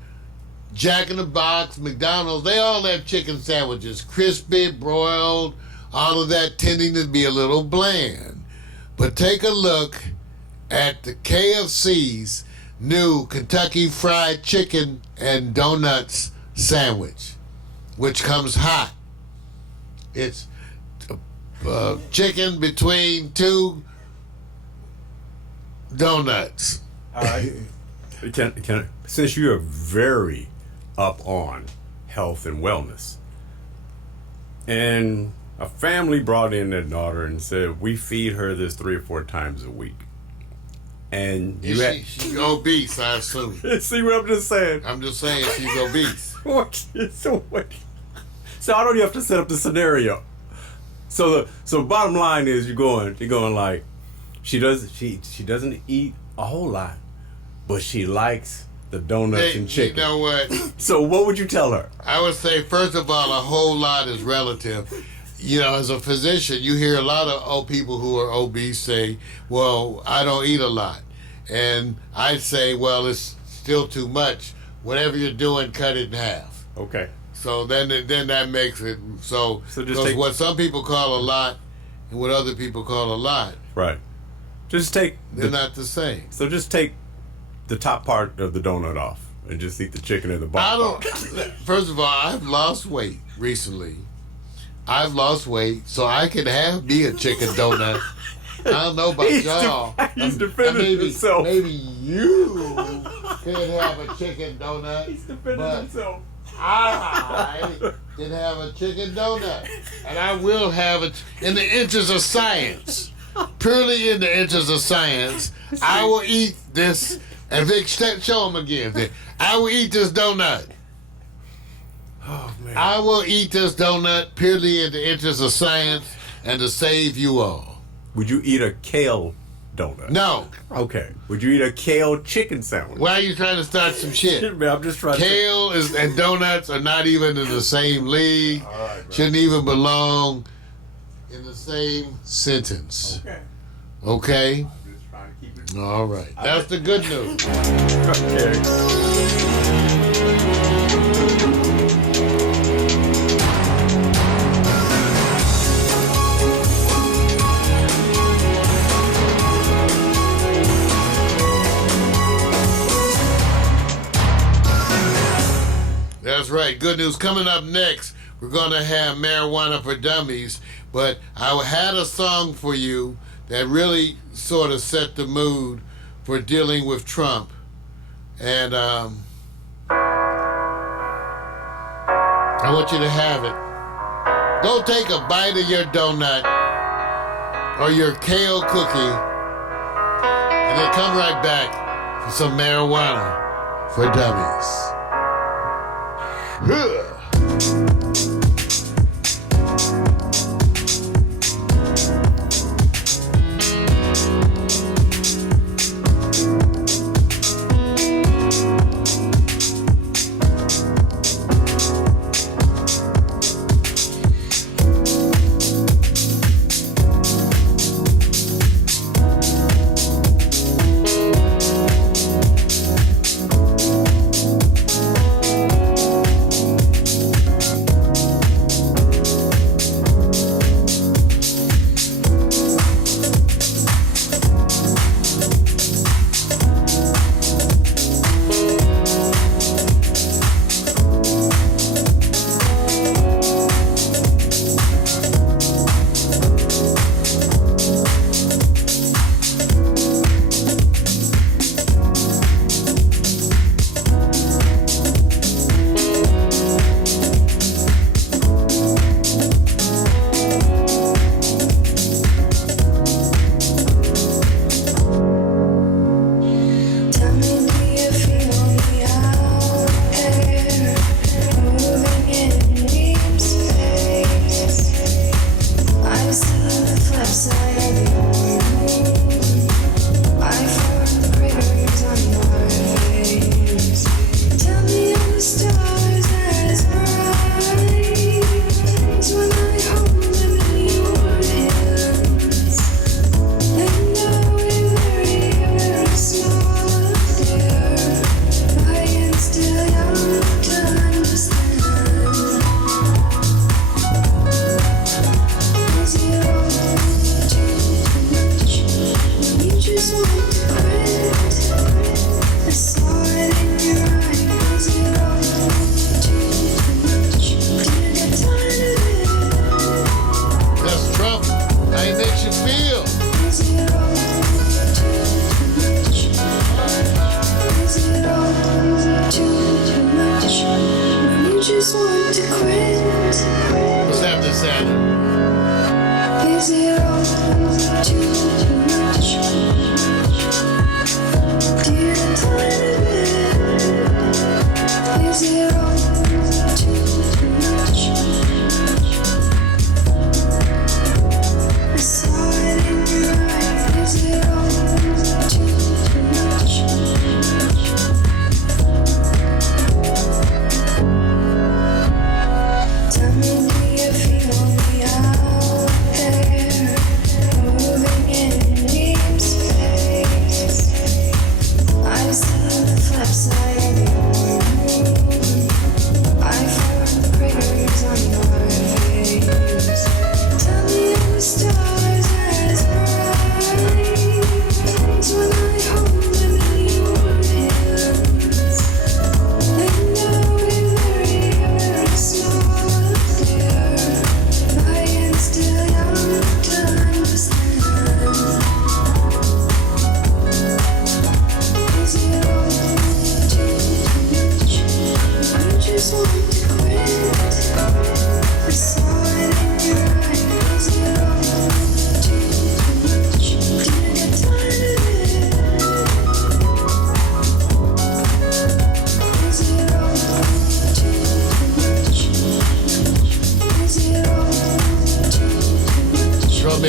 Jack in the Box, McDonald's, they all have chicken sandwiches. Crispy, broiled, all of that tending to be a little bland. But take a look at the KFC's new Kentucky Fried Chicken and Donuts sandwich, which comes hot. It's chicken between 2 donuts. Since you're very up on health and wellness, and a family brought in their daughter and said, we feed her this 3 or 4 times a week, and you had. She's obese, I assume. See what I'm just saying? I'm just saying she's obese. So what? So I don't even have to set up the scenario. So bottom line is you're going like she doesn't eat a whole lot, but she likes the donuts and chicken. You know what? So what would you tell her? I would say, first of all, a whole lot is relative. You know, as a physician, you hear a lot of old people who are obese say, well, I don't eat a lot. And I'd say, well, it's still too much. Whatever you're doing, cut it in half. Okay. So then that makes it so just take what some people call a lot and what other people call a lot, right. Just take they're not the same. So just take the top part of the donut off and just eat the chicken in the I bottom. don't. First of all, I've lost weight recently. I've lost weight, so I can have me a chicken donut. I don't know about y'all. He's defending himself. Maybe you can have a chicken donut. He's defending but himself. I can have a chicken donut, and I will have it in the interest of science. Purely in the interest of science, I will eat this. And Vic, show him again. Vic. I will eat this donut. Oh man! I will eat this donut purely in the interest of science and to save you all. Would you eat a kale donut? No. Okay. Would you eat a kale chicken sandwich? Why are you trying to start some shit? Man, I'm just trying. Kale and donuts are not even in the same league. All right, shouldn't even belong in the same sentence. Okay. Okay? I'm just trying to keep it. All right. That's the good news. Okay. That's right. Good news. Coming up next, we're going to have Marijuana for Dummies. But I had a song for you that really sort of set the mood for dealing with Trump. And I want you to have it. Go take a bite of your donut or your kale cookie and then come right back for some Marijuana for Dummies. Huh.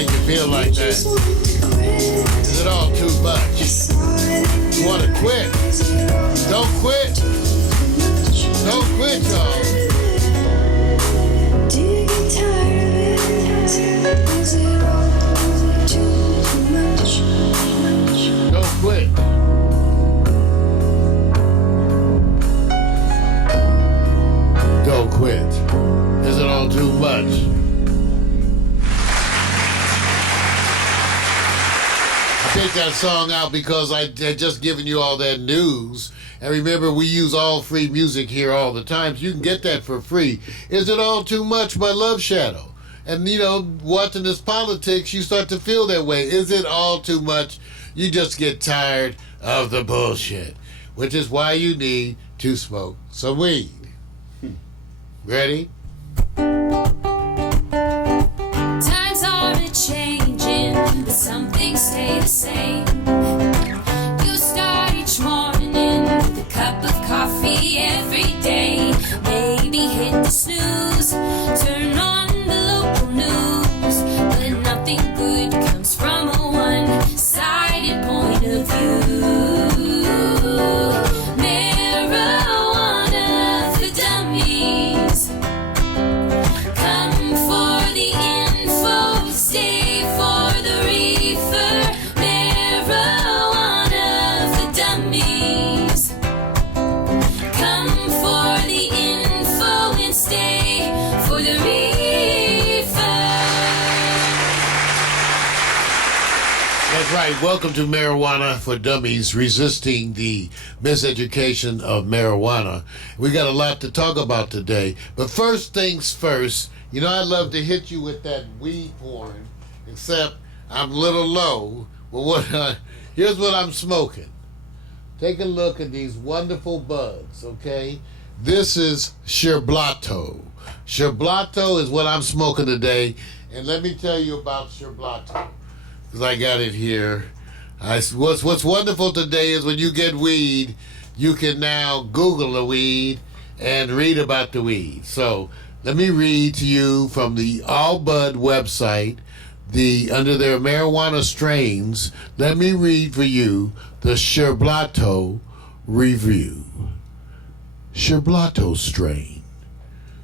make you feel like that? Is it all too much? You want to quit? Don't quit. Don't quit, y'all. Do you get tired of it? Is it all too much? Don't quit. Don't quit. Is it all too much? I picked that song out because I had just given you all that news. And remember, we use all free music here all the time, so you can get that for free. Is It All Too Much by Love Shadow? And, you know, watching this politics, you start to feel that way. Is it all too much? You just get tired of the bullshit, which is why you need to smoke some weed. Ready? Times are a-changing, but some things stay the same. You start each morning with a cup of coffee every day. Maybe hit the snooze, turn on the local news, but nothing good comes from a one-sided point of view. Marijuana for dummies. Come for the info, stay for the reefer. Marijuana for dummies. Come for the info and stay for the reefer. That's right. Welcome to Marijuana for Dummies, resisting the miseducation of marijuana. We got a lot to talk about today. But first things first, you know, I love to hit you with that weed porn, except I'm a little low. But here's what I'm smoking. Take a look at these wonderful buds, okay? This is Sherblato. Sherblato is what I'm smoking today. And let me tell you about Sherblato, because I got it here. What's wonderful today is when you get weed, you can now Google the weed and read about the weed. So let me read to you from the All Bud website, under their marijuana strains. Let me read for you the Sherblato review. Sherblato strain.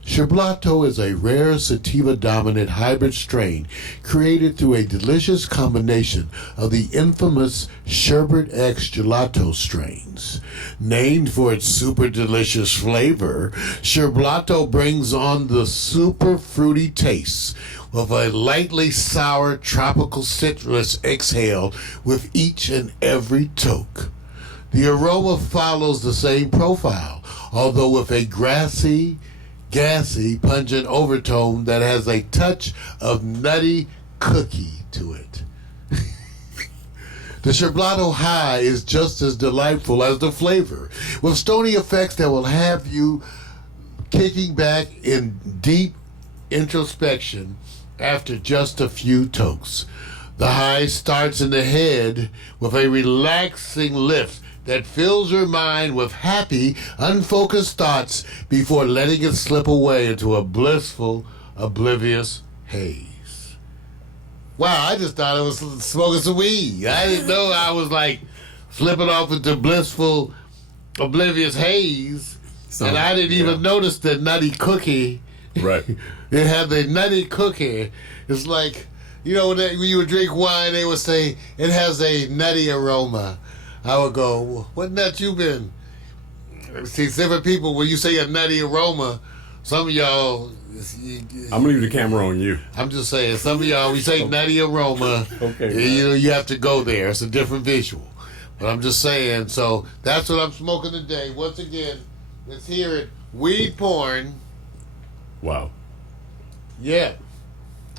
Sherblato is a rare sativa-dominant hybrid strain created through a delicious combination of the infamous Sherbet X Gelato strains. Named for its super delicious flavor, Sherblato brings on the super fruity taste with a lightly sour tropical citrus exhale with each and every toke. The aroma follows the same profile, although with a grassy, gassy, pungent overtone that has a touch of nutty cookie to it. The Sherblato high is just as delightful as the flavor, with stony effects that will have you kicking back in deep introspection after just a few tokes. The high starts in the head with a relaxing lift that fills your mind with happy, unfocused thoughts before letting it slip away into a blissful, oblivious haze. Wow, I just thought I was smoking some weed. I didn't know I was like slipping off into blissful, oblivious haze. And I didn't even notice the nutty cookie. Right. It had the nutty cookie. It's like, you know, when you would drink wine, they would say, it has a nutty aroma. I would go, what nut you been? See, different people, when you say a nutty aroma, some of y'all... I'm going to leave the camera on you. I'm just saying, some of y'all, we say nutty aroma, Okay. you know, you have to go there. It's a different visual. But I'm just saying, so that's what I'm smoking today. Once again, let's hear it. Weed porn. Wow. Yeah.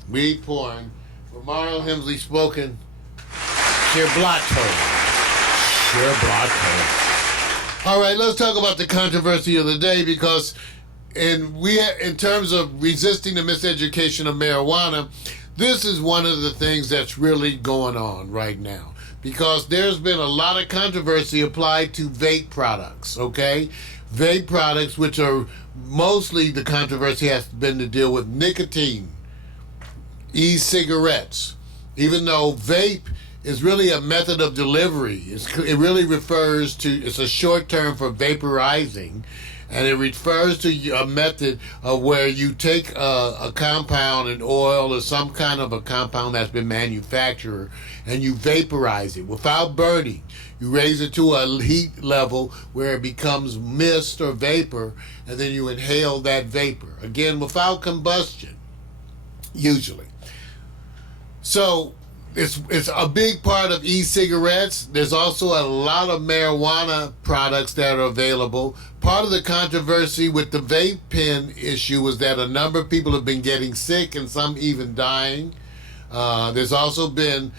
Weed porn. Romaro Hemsley smoking Sherblato. All right, let's talk about the controversy of the day, because in terms of resisting the miseducation of marijuana, this is one of the things that's really going on right now, because there's been a lot of controversy applied to vape products, okay? Vape products, which are mostly, the controversy has been to deal with nicotine, e-cigarettes, even though vape is really a method of delivery. It really refers to, it's a short term for vaporizing, and it refers to a method of where you take a compound, an oil or some kind of a compound that's been manufactured, and you vaporize it without burning. You raise it to a heat level where it becomes mist or vapor, and then you inhale that vapor. Again, without combustion, usually. So it's a big part of e-cigarettes. There's also a lot of marijuana products that are available. Part of the controversy with the vape pen issue was that a number of people have been getting sick and some even dying. There's also been,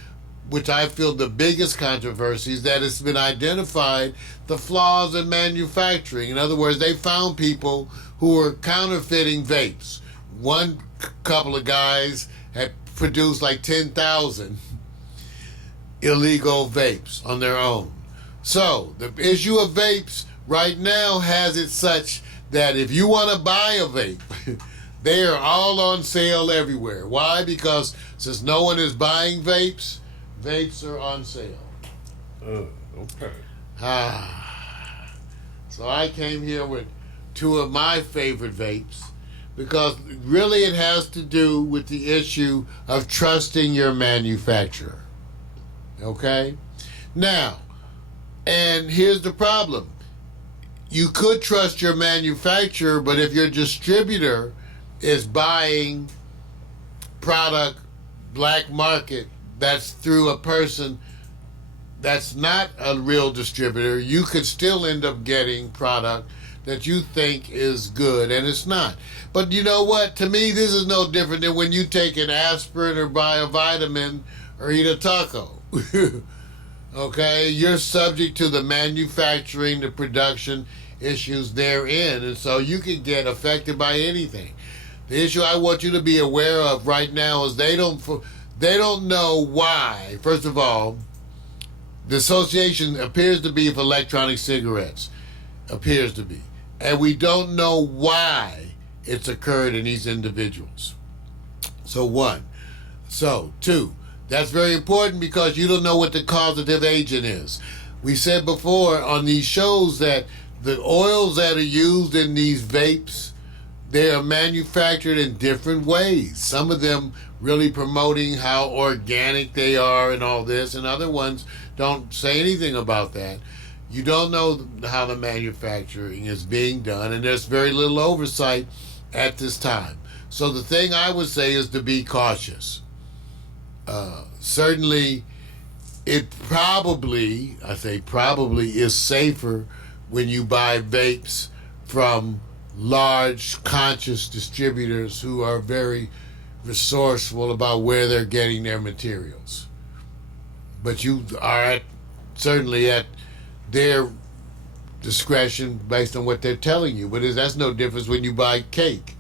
which I feel the biggest controversy, is that it's been identified the flaws in manufacturing. In other words, they found people who were counterfeiting vapes. One couple of guys had produced like 10,000 illegal vapes on their own. So the issue of vapes right now has it such that if you want to buy a vape, they are all on sale everywhere. Why? Because since no one is buying vapes, vapes are on sale. Okay. So I came here with two of my favorite vapes, because really it has to do with the issue of trusting your manufacturer. Okay? Now, and here's the problem. You could trust your manufacturer, but if your distributor is buying product black market that's through a person that's not a real distributor, you could still end up getting product that you think is good, and it's not. But you know what? To me, this is no different than when you take an aspirin or buy a vitamin or eat a taco. Okay? You're subject to the manufacturing, the production issues therein, and so you can get affected by anything. The issue I want you to be aware of right now is they don't know why. First of all, the association appears to be for electronic cigarettes. Appears to be. And we don't know why it's occurred in these individuals. So one. So two, that's very important because you don't know what the causative agent is. We said before on these shows that the oils that are used in these vapes, they are manufactured in different ways. Some of them really promoting how organic they are and all this, and other ones don't say anything about that. You don't know how the manufacturing is being done, and there's very little oversight at this time. So the thing I would say is to be cautious. Certainly, it probably, I say probably, is safer when you buy vapes from large, conscious distributors who are very resourceful about where they're getting their materials. But you are certainly at their discretion based on what they're telling you. But that's no difference when you buy cake.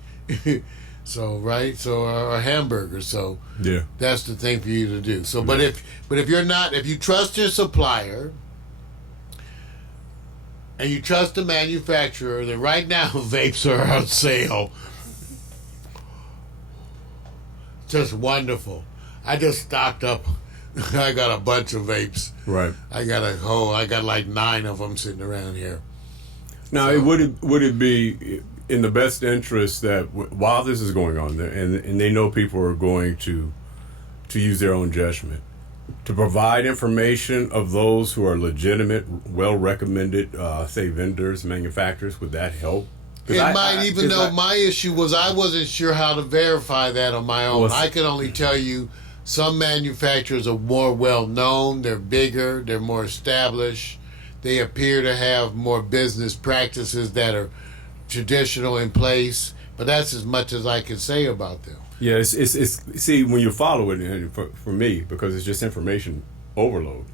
So, right? So, or a hamburger. So, yeah, that's the thing for you to do. So, but if you're not, if you trust your supplier and you trust the manufacturer, then right now vapes are on sale. Just wonderful. I just stocked up. I got a bunch of vapes. Right. I got like 9 of them sitting around here. Now, would it be in the best interest that while this is going on, and they know people are going to use their own judgment, to provide information of those who are legitimate, well recommended, say vendors, manufacturers? Would that help? My issue was I wasn't sure how to verify that on my own. Well, I could only tell you some manufacturers are more well known, they're bigger, they're more established, they appear to have more business practices that are traditional in place, but that's as much as I can say about them. Yeah, it's see, when you follow it, and for me, because it's just information overload,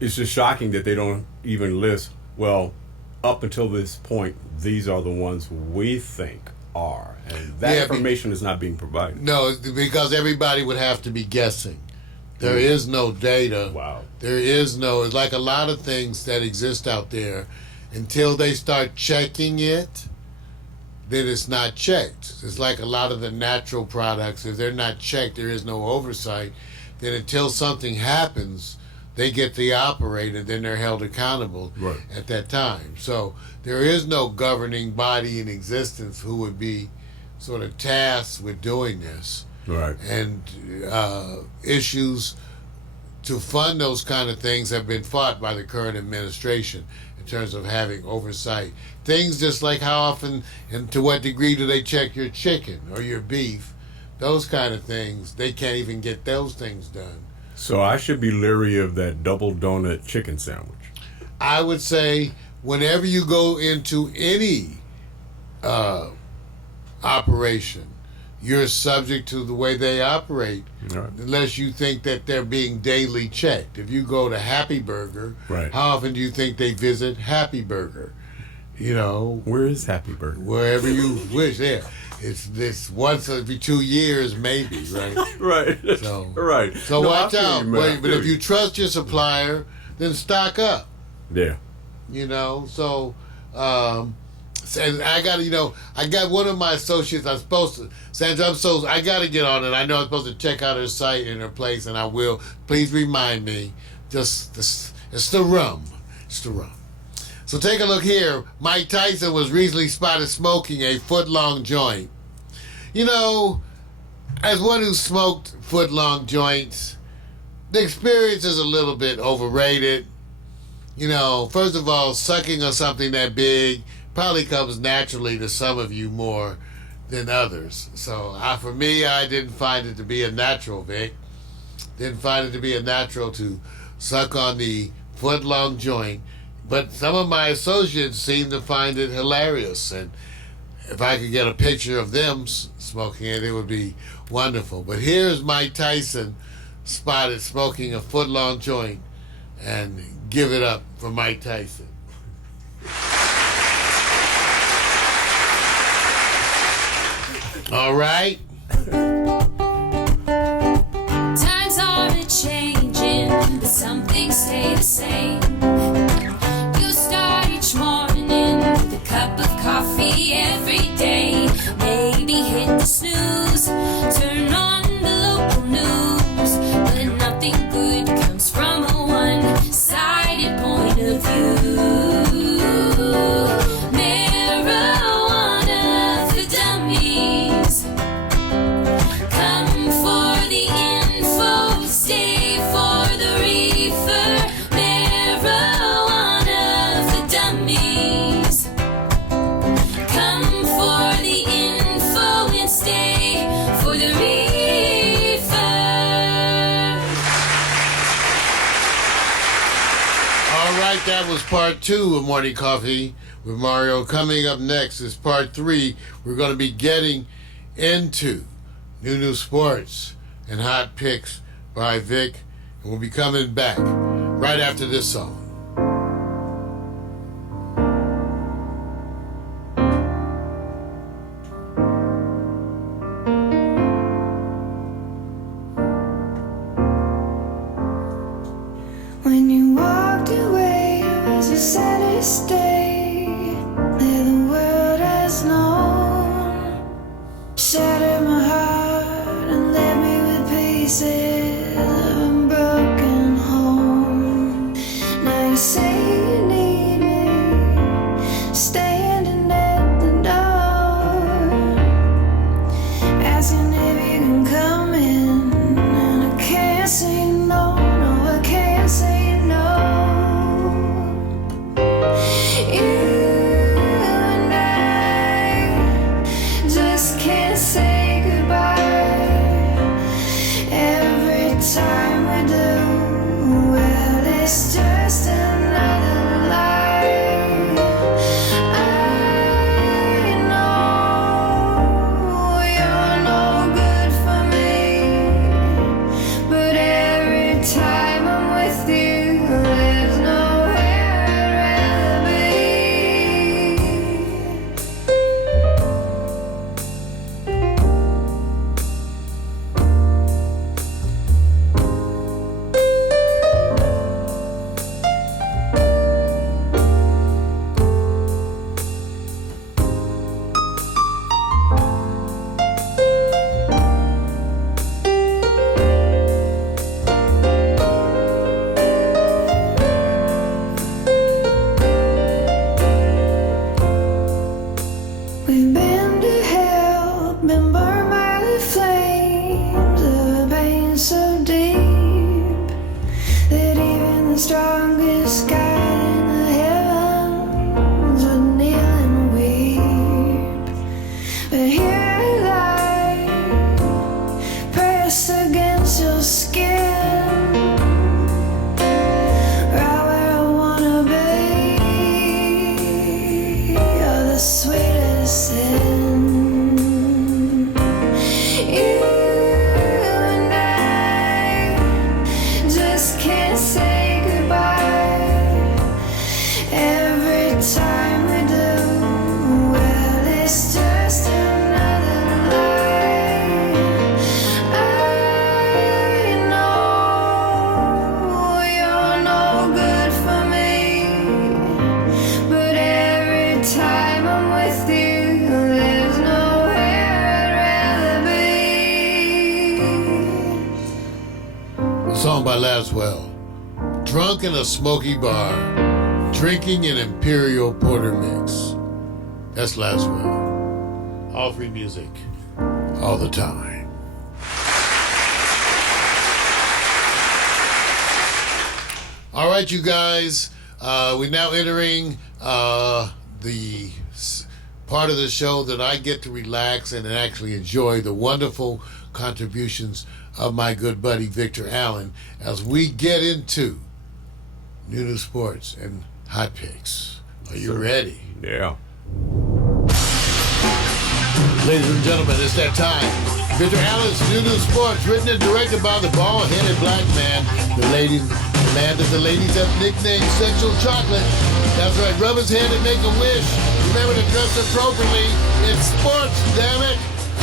it's just shocking that they don't even list, well, up until this point, these are the ones we think are. And that information is not being provided. No, because everybody would have to be guessing. There is no data. Wow. There is no, it's like a lot of things that exist out there. Until they start checking it, then it's not checked. It's like a lot of the natural products. If they're not checked, there is no oversight. then until something happens, they get the operator, then they're held accountable Right. at that time. So there is no governing body in existence who would be sort of tasked with doing this. Right. And issues to fund those kind of things have been fought by the current administration in terms of having oversight. Things just like how often and to what degree do they check your chicken or your beef, those kind of things, they can't even get those things done. So I should be leery of that double donut chicken sandwich. I would say whenever you go into any operation, you're subject to the way they operate, Right. unless you think that they're being daily checked. If you go to Happy Burger, Right. how often do you think they visit Happy Burger? You know, Where is Happy Burger? wherever you wish. There, it's this once every 2 years, maybe, right? Right. So- right. So No, I watch feel out. you, man. I But feel if you trust your supplier, then stock up. Yeah. You know, so and I got to, I got one of my associates. I'm supposed to, Sandra. I got to get on it. I know I'm supposed to check out her site and her place, and I will. Please remind me. It's the rum. It's the rum. So take a look here. Mike Tyson was recently spotted smoking a foot-long joint. You know, as one who smoked foot-long joints, the experience is a little bit overrated. You know, first of all, sucking on something that big probably comes naturally to some of you more than others. So for me, I didn't find it to be a natural, Vic. Didn't find it to be a natural to suck on the foot-long joint. But some of my associates seem to find it hilarious. And if I could get a picture of them smoking it, it would be wonderful. But here's Mike Tyson spotted smoking a foot-long joint. And give it up for Mike Tyson. All right. Times are changing, but some things stay the same. You start each morning with a cup of coffee every day. Maybe hit the snooze, turn on the local news, but nothing good comes from a one-sided point of view. Marijuana for dummies. Come for the info, stay for the reefer. Marijuana for dummies. Come for the info and stay for the reefer. All right, that was part 2 of Morning Coffee with Mario. Coming up next is part 3. We're going to be getting into new sports and hot picks by Vic. And we'll be coming back right after this song. When you walked away, it was the saddest day that the world has known. Shattered my heart and left me with pieces of a broken home. Now you say you need me, standing at the door, asking if you can come in, and I can't say no, no, I can't say no. You and I just can't say goodbye. Every time we do, well, it's just another lie. I know you're no good for me, but every time I'm with you, there's nowhere I'd rather be. A song by Laswell. Drunk in a smoky bar, drinking an Imperial Porter mix. That's Laswell. All free music, all the time. All right, you guys. We're now entering the part of the show that I get to relax and actually enjoy the wonderful contributions of my good buddy Victor Allen as we get into new sports and hot picks. Are you ready? Yeah. Ladies and gentlemen, it's that time. Victor Allen's new sports, written and directed by the bald-headed black man, the man that the ladies have nicknamed Sexual Chocolate. That's right, rub his head and make a wish. Remember to dress appropriately. It's sports, damn it.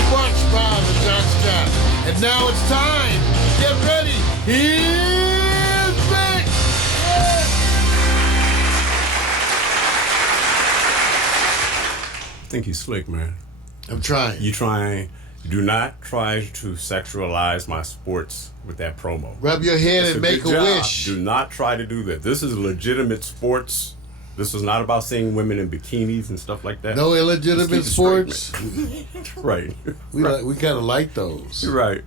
Sports by the John Strap. And now it's time. Get ready. Here's Vic. I think he's slick, man. I'm trying. Do not try to sexualize my sports with that promo. Rub your head and make a wish. Do not try to do that. This is legitimate sports. This is not about seeing women in bikinis and stuff like that. No illegitimate sports. Right. We kind of like those. Right.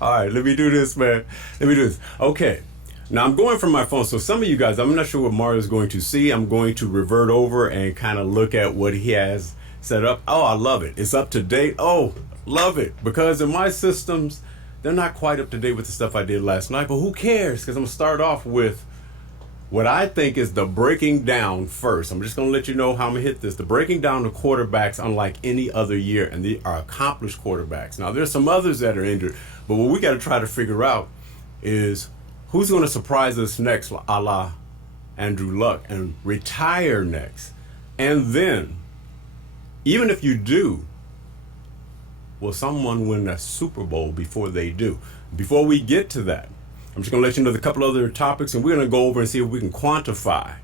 All right, let me do this, man. Let me do this. Okay. Now, I'm going from my phone, so some of you guys, I'm not sure what Mario's going to see. I'm going to revert over and kind of look at what he has set up. Oh, I love it. It's up to date. Oh, love it. Because in my systems, they're not quite up to date with the stuff I did last night, but who cares? Because I'm going to start off with what I think is the breaking down first. I'm just going to let you know how I'm going to hit this. The breaking down the quarterbacks unlike any other year, and they are accomplished quarterbacks. Now, there's some others that are injured, but what we got to try to figure out is who's going to surprise us next, a la Andrew Luck, and retire next. And then, even if you do, will someone win a Super Bowl before they do? Before we get to that, I'm just going to let you know a couple other topics, and we're going to go over and see if we can quantify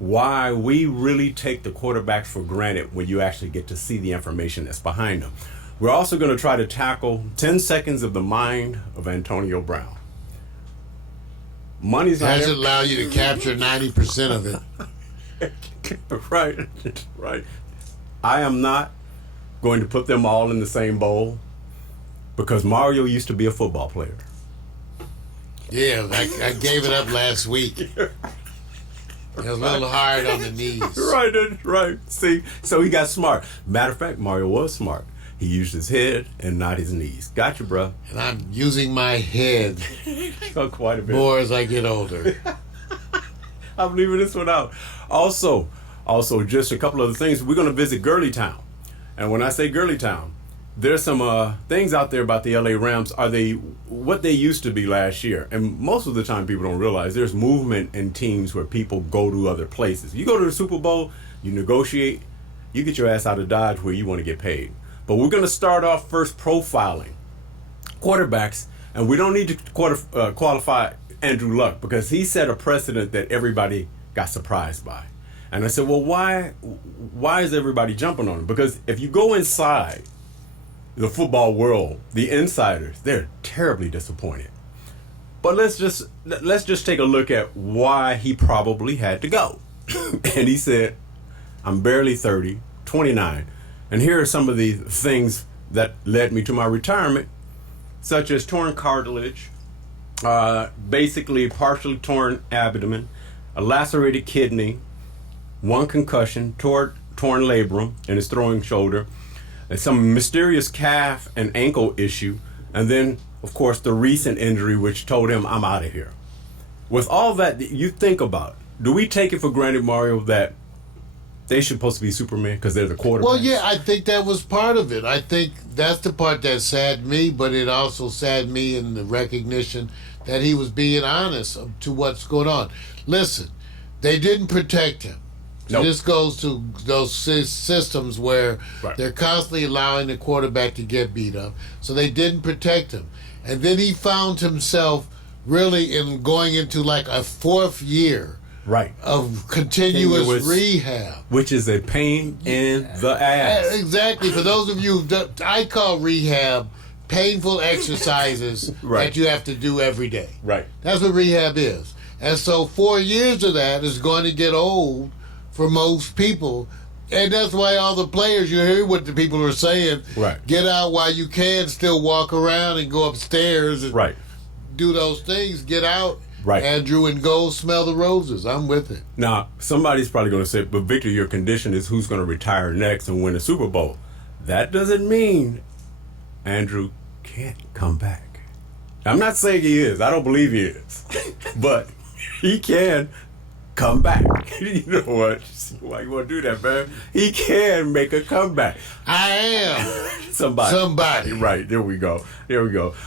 why we really take the quarterbacks for granted when you actually get to see the information that's behind them. We're also going to try to tackle 10 seconds of the mind of Antonio Brown. Money's not Doesn't allow you to capture 90% of it. Right. I am not going to put them all in the same bowl because Mario used to be a football player. Yeah, I gave it up last week. It was a little hard on the knees. Right. See, so he got smart. Matter of fact, Mario was smart. He used his head and not his knees. Got you, bro. And I'm using my head Quite a bit more as I get older. I'm leaving this one out. Also, just a couple other things. We're going to visit Gurley Town. And when I say Gurley Town, there's some things out there about the LA Rams. Are they what they used to be last year? And most of the time people don't realize there's movement in teams where people go to other places. You go to the Super Bowl, you negotiate, you get your ass out of Dodge where you want to get paid. But we're going to start off first profiling quarterbacks, and we don't need to qualify Andrew Luck because he set a precedent that everybody got surprised by. And I said, well, why is everybody jumping on him? Because if you go inside the football world, the insiders, they're terribly disappointed. But let's just take a look at why he probably had to go. And he said, I'm barely 30, 29. And here are some of the things that led me to my retirement, such as torn cartilage, basically partially torn abdomen, a lacerated kidney, one concussion, torn labrum in his throwing shoulder, and some mysterious calf and ankle issue, and then, of course, the recent injury which told him, I'm out of here. With all that you think about, do we take it for granted, Mario, that they should supposed to be Superman because they're the quarterback? Well, yeah, I think that was part of it. I think that's the part that saddened me, but it also saddened me in the recognition that he was being honest to what's going on. Listen, they didn't protect him. So Nope. this goes to those systems where Right. they're constantly allowing the quarterback to get beat up. So they didn't protect him. And then he found himself really in going into like a fourth year Right. of continuous rehab. Which is a pain in the ass. Exactly. For those of you, I call rehab painful exercises Right. that you have to do every day. Right. That's what rehab is. And so 4 years of that is going to get old for most people. And that's why all the players, you hear what the people are saying. Right. Get out while you can, still walk around and go upstairs and Right. do those things. Get out, Right. Andrew, and go smell the roses. I'm with it. Now, somebody's probably going to say, but Victor, your condition is who's going to retire next and win a Super Bowl. That doesn't mean Andrew can't come back. I'm not saying he is. I don't believe he is. But he can come back. You know what? Why you want to do that, man? He can make a comeback. I am Somebody. Right. There we go.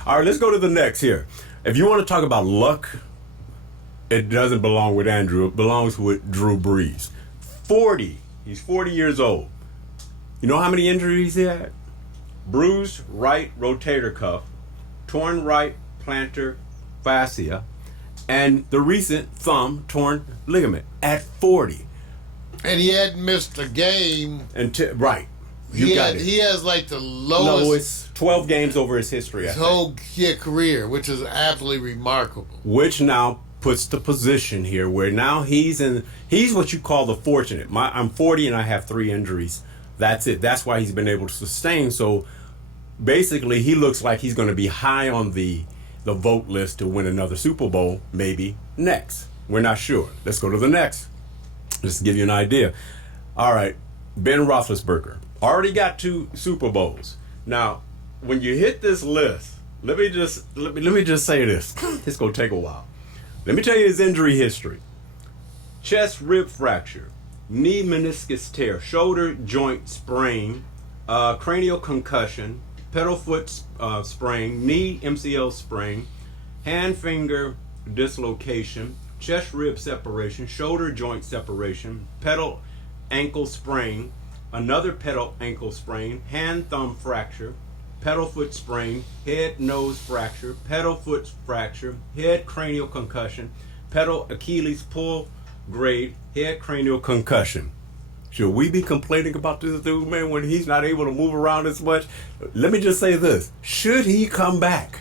All right, let's go to the next here. If you want to talk about luck, it doesn't belong with Andrew. It belongs with Drew Brees. 40. He's 40 years old. You know how many injuries he had? Bruised right rotator cuff, torn right plantar fascia, and the recent thumb torn ligament at 40. And he hadn't missed a game. Right. You got it. He has like the lowest 12 games over his history, I his think. whole career, which is absolutely remarkable. Which now puts the position here where now he's what you call the fortunate. I'm 40 and I have 3 injuries. That's it. That's why he's been able to sustain. So basically he looks like he's going to be high on the vote list to win another Super Bowl, maybe next. We're not sure. Let's go to the next. Just to give you an idea. All right, Ben Roethlisberger already got 2 Super Bowls. Now, when you hit this list, let me just say this. It's gonna take a while. Let me tell you his injury history: chest rib fracture, knee meniscus tear, shoulder joint sprain, cranial concussion, pedal foot sprain, knee MCL sprain, hand finger dislocation, chest rib separation, shoulder joint separation, pedal ankle sprain, another pedal ankle sprain, hand thumb fracture, pedal foot sprain, head nose fracture, pedal foot fracture, head cranial concussion, pedal Achilles pull grade, head cranial concussion. Should we be complaining about this dude, man, when he's not able to move around as much? Let me just say this. Should he come back?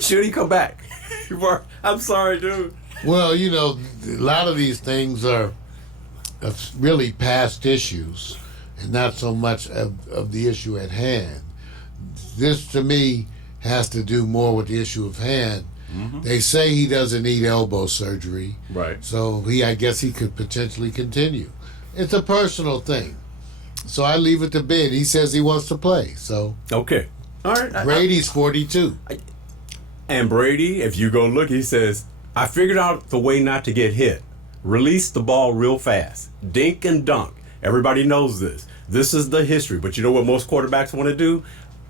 Should he come back? I'm sorry, dude. Well, you know, a lot of these things are really past issues and not so much of the issue at hand. This, to me, has to do more with the issue of hand. Mm-hmm. They say he doesn't need elbow surgery. Right. So I guess he could potentially continue. It's a personal thing. So I leave it to Ben. He says he wants to play. So okay. All right. Brady's 42. And Brady, if you go look, he says, I figured out the way not to get hit. Release the ball real fast. Dink and dunk. Everybody knows this. This is the history. But you know what most quarterbacks want to do?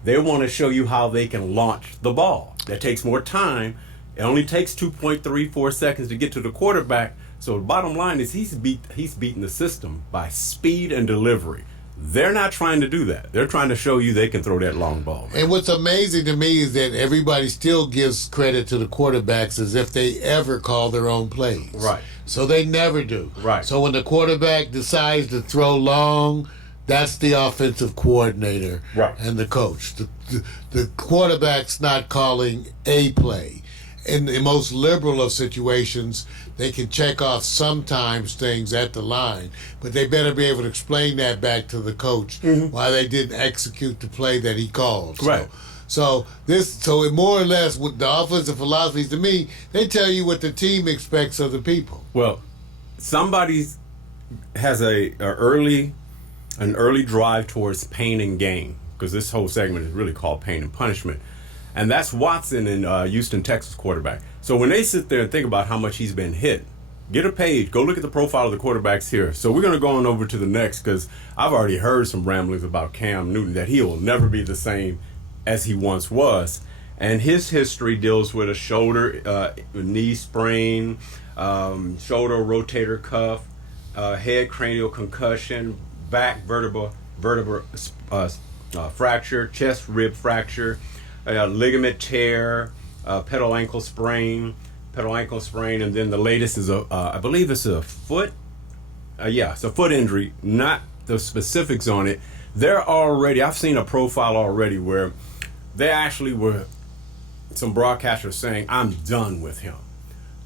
They want to show you how they can launch the ball. That takes more time. It only takes 2.34 seconds to get to the quarterback. So the bottom line is he's beating the system by speed and delivery. They're not trying to do that. They're trying to show you they can throw that long ball. And what's amazing to me is that everybody still gives credit to the quarterbacks as if they ever call their own plays. Right. So they never do. Right. So when the quarterback decides to throw long, that's the offensive coordinator right. and the coach. The quarterback's not calling a play. In the most liberal of situations, they can check off sometimes things at the line, but they better be able to explain that back to the coach why they didn't execute the play that he called. Right. So it more or less with the offensive philosophies, to me, they tell you what the team expects of the people. Well, somebody has an early drive towards pain and gain, because this whole segment is really called Pain and Punishment. And that's Watson in Houston, Texas quarterback. So when they sit there and think about how much he's been hit, get a page, go look at the profile of the quarterbacks here. So we're going to go on over to the next, because I've already heard some ramblings about Cam Newton, that he will never be the same as he once was. And his history deals with a shoulder, knee sprain, shoulder rotator cuff, head cranial concussion, back vertebra fracture, chest rib fracture, ligament tear, pedal ankle sprain, and then the latest is I believe it's a foot. It's a foot injury. Not the specifics on it. I've seen a profile already where they actually were, some broadcasters saying, I'm done with him.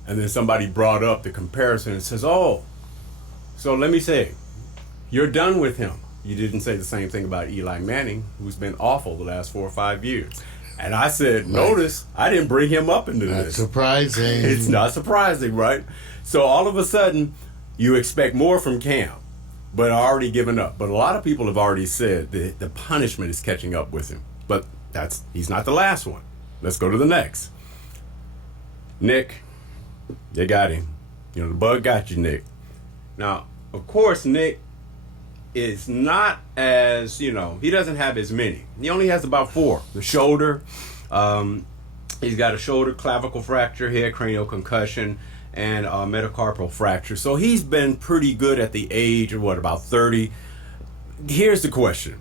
And then somebody brought up the comparison and says, oh, so let me say, you're done with him. You didn't say the same thing about Eli Manning, who's been awful the last 4 or 5 years. And I said, notice, I didn't bring him up into That's this. surprising. It's not surprising, right? So all of a sudden, you expect more from Cam, but already given up. But a lot of people have already said that the punishment is catching up with him. But he's not the last one. Let's go to the next. Nick, they got him. You know, the bug got you, Nick. Now, of course, Nick is not as, you know, he doesn't have as many. He only has about 4. The shoulder, he's got a shoulder clavicle fracture, head cranial concussion, and a metacarpal fracture. So he's been pretty good at the age of, about 30. Here's the question.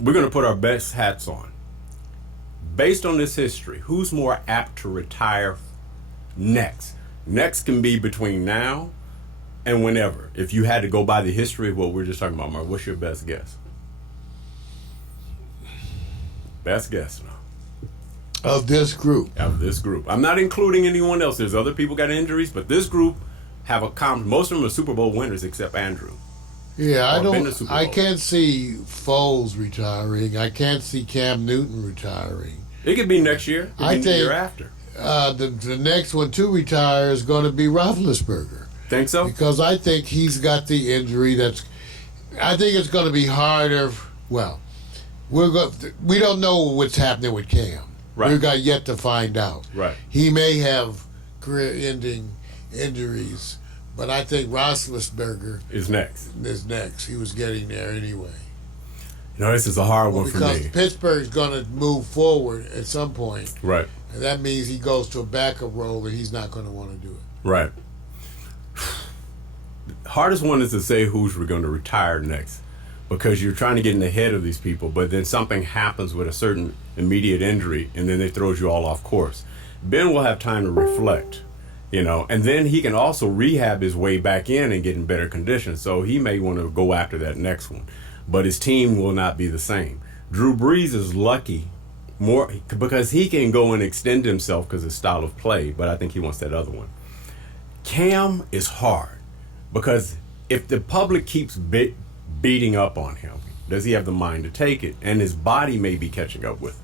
We're going to put our best hats on. Based on this history, who's more apt to retire next? Next can be between now and whenever. If you had to go by the history of what we're just talking about, Mark, what's your best guess? Best guess now. Of this group. Of this group. I'm not including anyone else. There's other people got injuries, but this group have most of them are Super Bowl winners except Andrew. Yeah, I can't see Foles retiring. I can't see Cam Newton retiring. It could be next year. It could be the year after. The next one to retire is going to be Roethlisberger. Think so? Because I think he's got the injury I think it's going to be harder. Well, we don't know what's happening with Cam. Right. We've got yet to find out. Right. He may have career-ending injuries, but I think Roethlisberger is next. He was getting there anyway. You know, this is a hard one for me. Because Pittsburgh's going to move forward at some point. Right. And that means he goes to a backup role, and he's not going to want to do it. Right. Hardest one is to say who's going to retire next, because you're trying to get in the head of these people, but then something happens with a certain immediate injury, and then it throws you all off course. Ben will have time to reflect, you know, and then he can also rehab his way back in and get in better condition. So he may want to go after that next one, but his team will not be the same. Drew Brees is lucky more because he can go and extend himself because his style of play, but I think he wants that other one. Cam is hard because if the public keeps beating up on him, does he have the mind to take it? And his body may be catching up with him.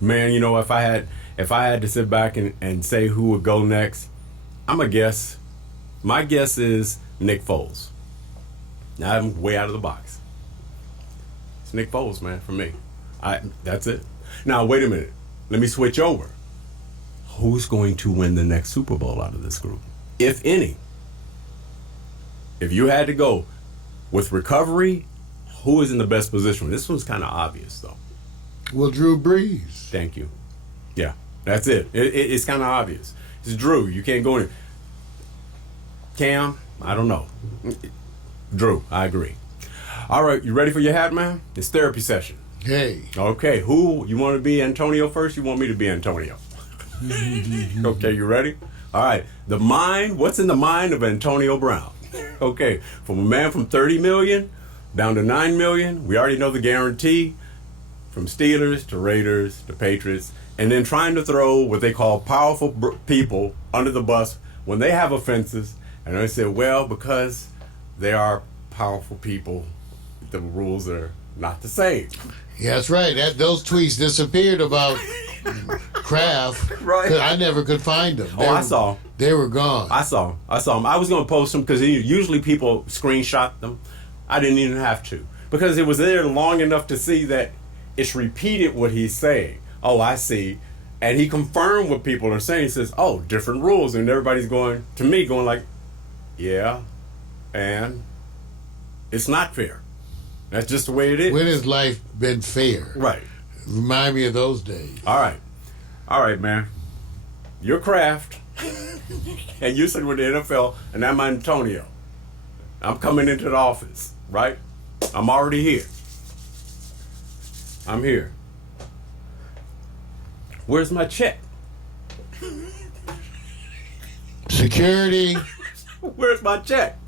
Man, you know, if I had to sit back and say who would go next, I'm a guess. My guess is Nick Foles. Now I'm way out of the box. It's Nick Foles, man, for me. That's it. Now wait a minute. Let me switch over. Who's going to win the next Super Bowl out of this group, if any? If you had to go with recovery, who is in the best position? This one's kind of obvious, though. Well, Drew Brees. Thank you. Yeah, that's it. It's kind of obvious. It's Drew. You can't go in. Cam, I don't know. Drew, I agree. All right, you ready for your hat, man? It's therapy session. Hey. Okay, who, you want to be Antonio first? You want me to be Antonio? Okay, you ready? All right, what's in the mind of Antonio Brown? Okay, from a man from 30 million down to 9 million, we already know the guarantee. From Steelers to Raiders to Patriots, and then trying to throw what they call powerful people under the bus when they have offenses, and they say, well, because they are powerful people, the rules are not the same. Yeah, that's right. Those tweets disappeared about Kraft. Right. I never could find them. I saw. They were gone. I saw them. I was going to post them because usually people screenshot them. I didn't even have to because it was there long enough to see that it's repeated what he's saying. Oh, I see. And he confirmed what people are saying. He says, oh, different rules. And everybody's going like, yeah, and it's not fair. That's just the way it is. When has life been fair? Right. Remind me of those days. All right, man. You're Kraft, and you said with the NFL, and I'm Antonio. I'm coming into the office, right? I'm already here. I'm here. Where's my check? Security. Where's my check?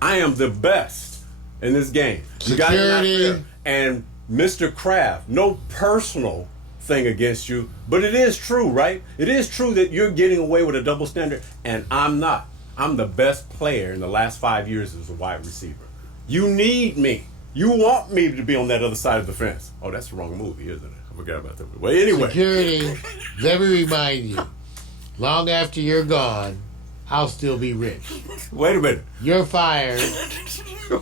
I am the best in this game. You got it not Security. fair. And Mr. Kraft, no personal thing against you, but it is true, right? It is true that you're getting away with a double standard, and I'm not. I'm the best player in the last 5 years as a wide receiver. You need me. You want me to be on that other side of the fence. Oh, that's the wrong movie, isn't it? I forgot about that. Well, anyway. Security, let me remind you, long after you're gone, I'll still be rich. Wait a minute. You're fired.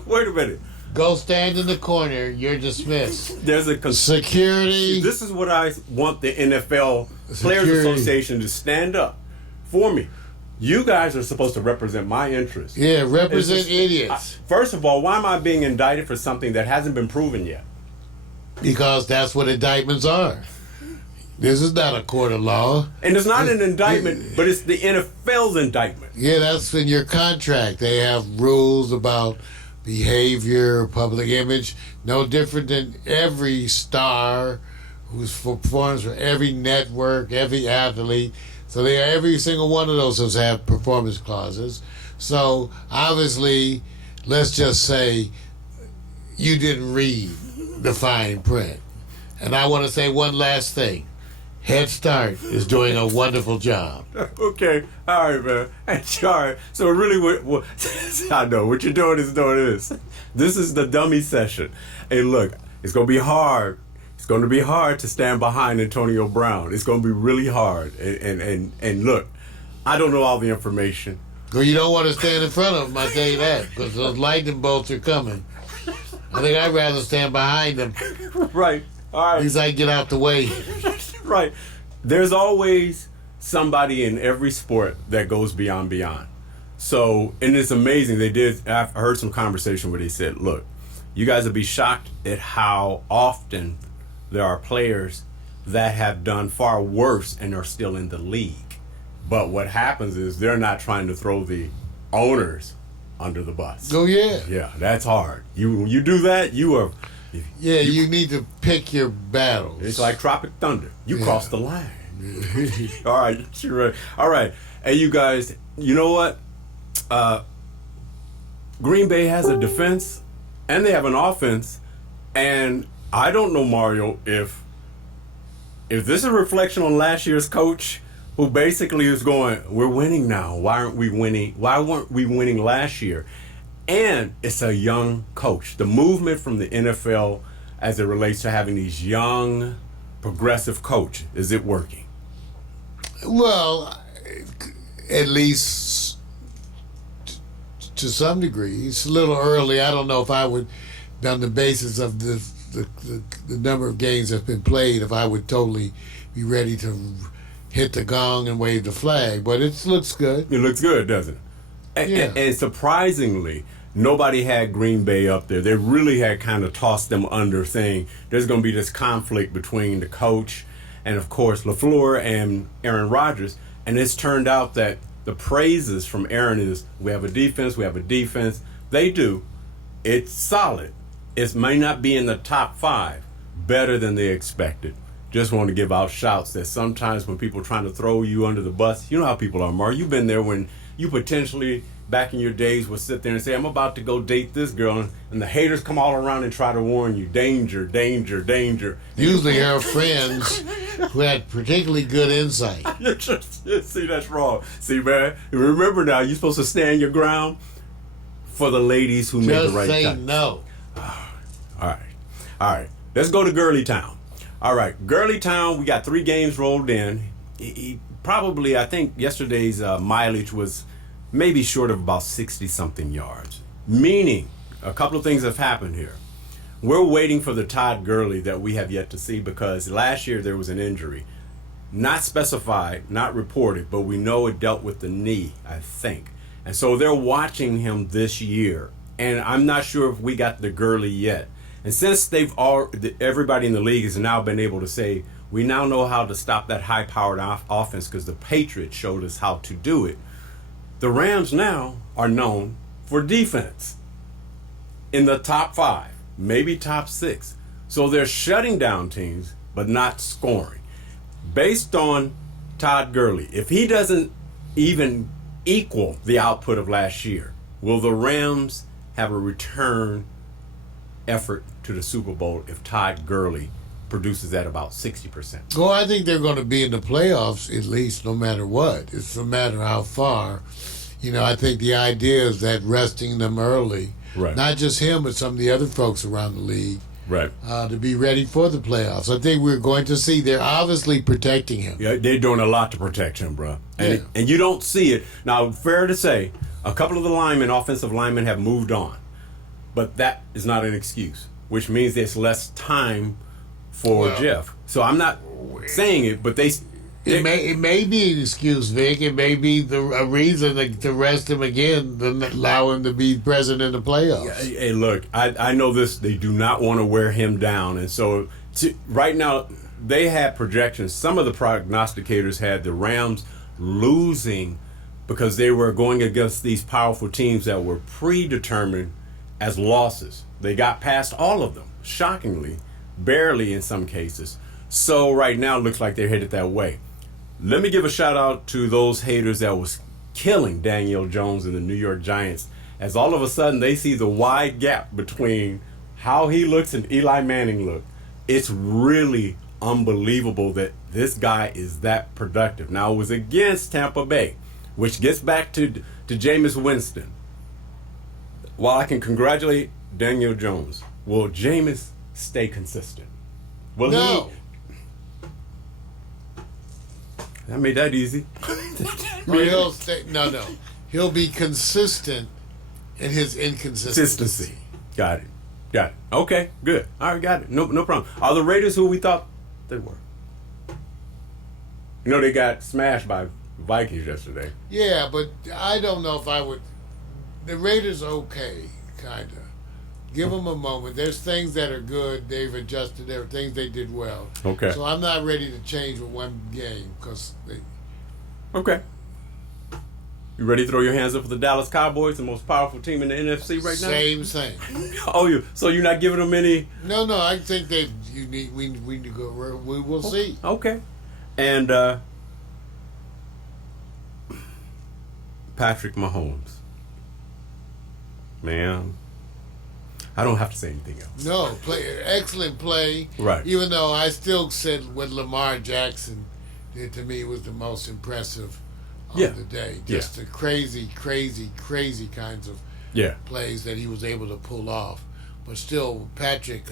Wait a minute. Go stand in the corner. You're dismissed. There's a Security. This is what I want the NFL Players Security. Association to stand up for me. You guys are supposed to represent my interests. Yeah, represent It's just- idiots. First of all, why am I being indicted for something that hasn't been proven yet? Because that's what indictments are. This is not a court of law. And it's not an indictment, but it's the NFL's indictment. Yeah, that's in your contract. They have rules about behavior, public image, no different than every star who performs for every network, every athlete. So every single one of those has have performance clauses. So obviously, let's just say you didn't read the fine print. And I want to say one last thing. Head Start is doing a wonderful job. Okay, all right, man. All right. So really, what I know what you're doing is doing this. This is the dummy session. Hey, look, it's gonna be hard. It's gonna be hard to stand behind Antonio Brown. It's gonna be really hard. And look, I don't know all the information. Well, you don't want to stand in front of him, I tell you that, because those lightning bolts are coming. I think I'd rather stand behind him. Right. All At right. least I get out the way. Right. There's always somebody in every sport that goes beyond. So, and it's amazing. I've heard some conversation where they said, look, you guys will be shocked at how often there are players that have done far worse and are still in the league. But what happens is they're not trying to throw the owners under the bus. Oh, yeah. Yeah, that's hard. You do that, you are. Yeah, you need to pick your battles. It's like Tropic Thunder. You Yeah. crossed the line. All right, you're right. All right, hey, you guys. You know what? Green Bay has a defense, and they have an offense, and I don't know, Mario, if this is a reflection on last year's coach, who basically is going, "We're winning now. Why aren't we winning? Why weren't we winning last year?" And it's a young coach. The movement from the NFL as it relates to having these young, progressive coach, is it working? Well, at least to some degree. It's a little early. I don't know if I would, on the basis of the number of games that have been played, if I would totally be ready to hit the gong and wave the flag. But it looks good. It looks good, doesn't it? And surprisingly, nobody had Green Bay up there. They really had kind of tossed them under, saying there's going to be this conflict between the coach and, of course, LaFleur and Aaron Rodgers. And it's turned out that the praises from Aaron is, we have a defense. They do. It's solid. It may not be in the top 5, better than they expected. Just want to give out shouts that sometimes when people are trying to throw you under the bus, you know how people are, Mar. You've been there when you potentially, back in your days, would sit there and say, I'm about to go date this girl, and the haters come all around and try to warn you, danger, danger, danger. Usually our friends who had particularly good insight. See, that's wrong. See, man, remember now, you're supposed to stand your ground for the ladies who made Just the right say choice. no. All right. Let's go to Gurley Town. All right, Gurley Town, we got 3 games rolled in. He probably, I think yesterday's mileage was maybe short of about 60-something yards. Meaning, a couple of things have happened here. We're waiting for the Todd Gurley that we have yet to see, because last year there was an injury. Not specified, not reported, but we know it dealt with the knee, I think. And so they're watching him this year. And I'm not sure if we got the Gurley yet. And since everybody in the league has now been able to say, we now know how to stop that high-powered offense because the Patriots showed us how to do it. The Rams now are known for defense in the top 5, maybe top 6. So they're shutting down teams, but not scoring. Based on Todd Gurley, if he doesn't even equal the output of last year, will the Rams have a return effort to the Super Bowl if Todd Gurley produces at about 60%. Well, I think they're going to be in the playoffs at least, no matter what. It's no matter how far. You know, I think the idea is that resting them early, Right. not just him, but some of the other folks around the league, Right. to be ready for the playoffs. I think we're going to see. They're obviously protecting him. Yeah, they're doing a lot to protect him, bro. And, Yeah. and you don't see it. Now, fair to say, a couple of the linemen, offensive linemen, have moved on. But that is not an excuse, which means there's less time for Well, Jeff. So I'm not saying it, but they It may be an excuse, Vic. It may be a reason to rest him again, to allow him to be present in the playoffs. Hey, look, I know this. They do not want to wear him down, and so right now they had projections. Some of the prognosticators had the Rams losing because they were going against these powerful teams that were predetermined as losses. They got past all of them, shockingly, barely in some cases. So right now it looks like they're headed that way. Let me give a shout out to those haters that was killing Daniel Jones and the New York Giants, as all of a sudden they see the wide gap between how he looks and Eli Manning look. It's really unbelievable that this guy is that productive. Now, it was against Tampa Bay, which gets back to Jameis Winston. While I can congratulate Daniel Jones, will Jameis stay consistent? Will No. I made that easy. Or no. He'll be consistent in his inconsistency. Consistency. Got it. Okay, good. All right, got it. No problem. Are the Raiders who we thought they were? You know, they got smashed by Vikings yesterday. Yeah, but I don't know if I would. The Raiders are okay, kind of. Give them a moment. There's things that are good. They've adjusted. There are things they did well. Okay. So I'm not ready to change with one game because they. Okay. You ready to throw your hands up for the Dallas Cowboys, the most powerful team in the NFC right now? Same thing. Oh, so you're not giving them any? No. I think we need to go. We will see. Okay. And Patrick Mahomes. Man, I don't have to say anything else. No, excellent play. Right. Even though I still said what Lamar Jackson did to me was the most impressive of the day. Just the crazy kinds of plays that he was able to pull off. But still, Patrick,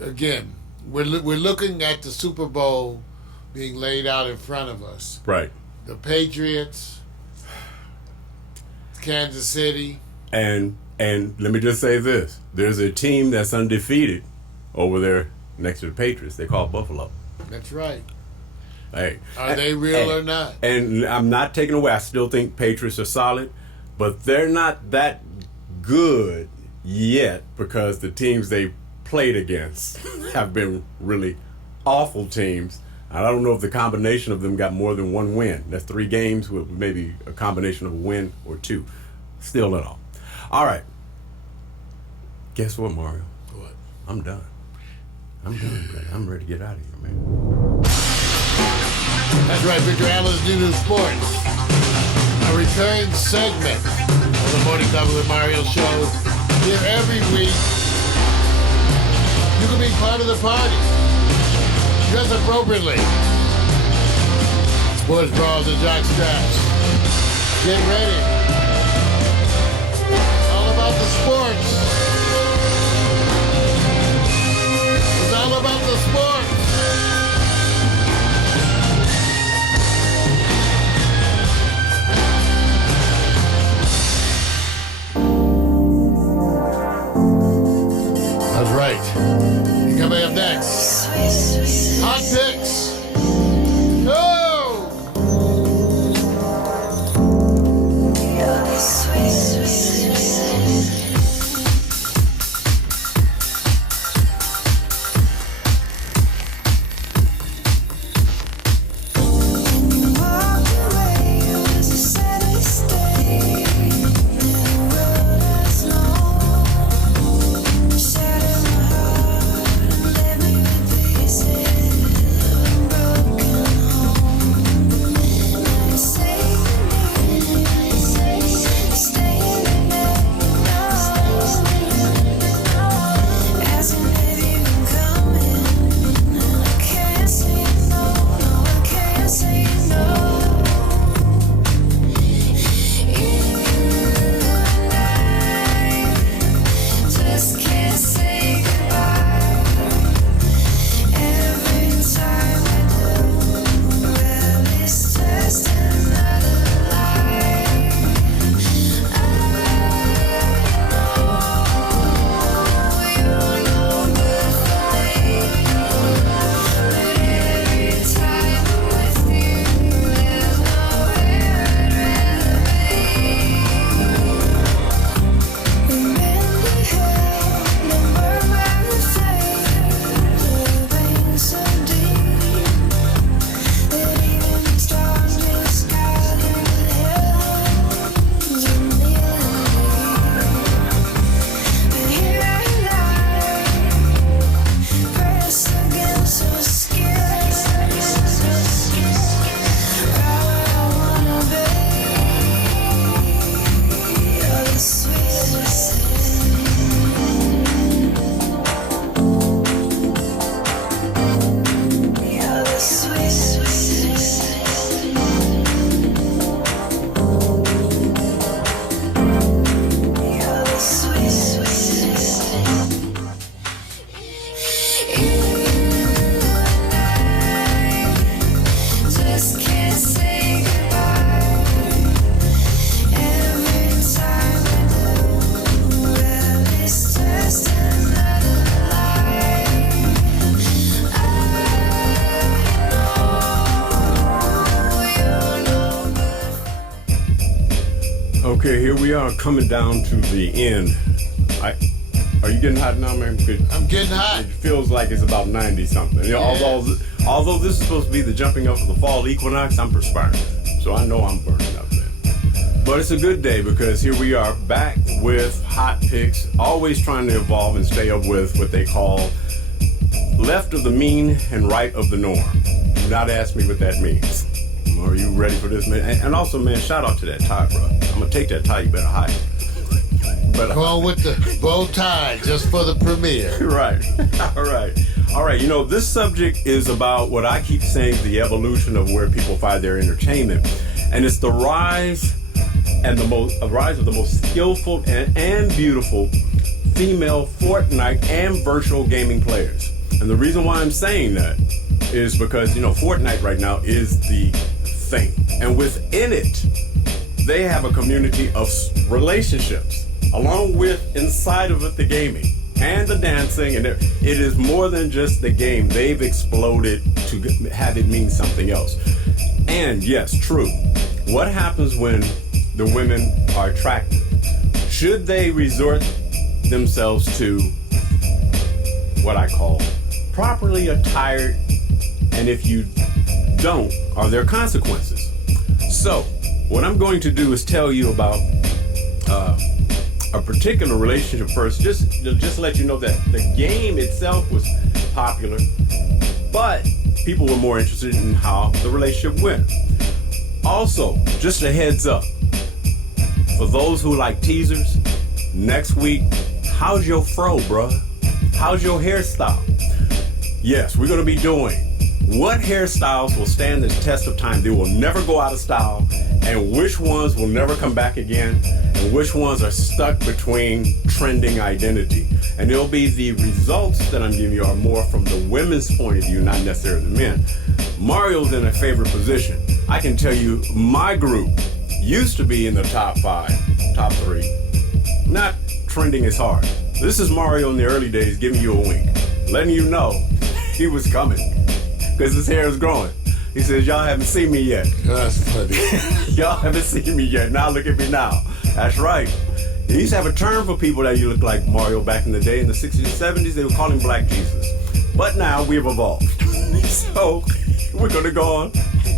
again, we're looking at the Super Bowl being laid out in front of us. Right. The Patriots, Kansas City. And let me just say this. There's a team that's undefeated over there next to the Patriots. They call Buffalo. That's right. Hey, Are they real or not? And I'm not taking away. I still think Patriots are solid, but they're not that good yet because the teams they played against have been really awful teams. I don't know if the combination of them got more than one win. That's 3 games with maybe a combination of a win or 2. Still not all. All right. Guess what, Mario? What? I'm done. Brad. I'm ready to get out of here, man. That's right, Victor Allen's New Sports. A recurring segment of the Morning Cover with Mario show here every week. You can be part of the party. Dress appropriately. Sports bras and jock straps. Get ready. All about the sports. It's all about the sports. That's right. Coming up next, hot picks. Go! Okay, here we are coming down to the end. Are you getting hot now, man? I'm getting hot. It feels like it's about 90 something. You know, Yes. although this is supposed to be the jumping up of the fall equinox, I'm perspiring. So I know I'm burning up then. But it's a good day because here we are back with hot picks, always trying to evolve and stay up with what they call left of the mean and right of the norm. Do not ask me what that means. Are you ready for this, man? And also, man, shout out to that tie, bro. I'm gonna take that tie. You better hide it. But Go on with the bow tie just for the premiere. right, all right. You know, this subject is about what I keep saying: the evolution of where people find their entertainment, and it's the rise of the most skillful and beautiful female Fortnite and virtual gaming players. And the reason why I'm saying that is because, you know, Fortnite right now is the thing. And within it, they have a community of relationships, along with inside of it, the gaming and the dancing. And it is more than just the game. They've exploded to have it mean something else. And yes, true. What happens when the women are attractive? Should they resort themselves to what I call properly attired? And if you don't, are there consequences? So, what I'm going to do is tell you about a particular relationship first, just to let you know that the game itself was popular, but people were more interested in how the relationship went. Also, just a heads up, for those who like teasers, next week, how's your fro, bruh? How's your hairstyle? Yes, we're going to be doing what hairstyles will stand the test of time. They will never go out of style, and which ones will never come back again, and which ones are stuck between trending identity. And it'll be the results that I'm giving you are more from the women's point of view, not necessarily the men. Mario's in a favorite position. I can tell you my group used to be in the top 5, top 3. Not trending as hard. This is Mario in the early days giving you a wink, letting you know he was coming because his hair is growing. He says, y'all haven't seen me yet. That's funny. Y'all haven't seen me yet. Now look at me now. That's right. He used to have a term for people that you look like Mario back in the day. In the 60s and 70s, they would call him Black Jesus. But now we've evolved. So we're going to go on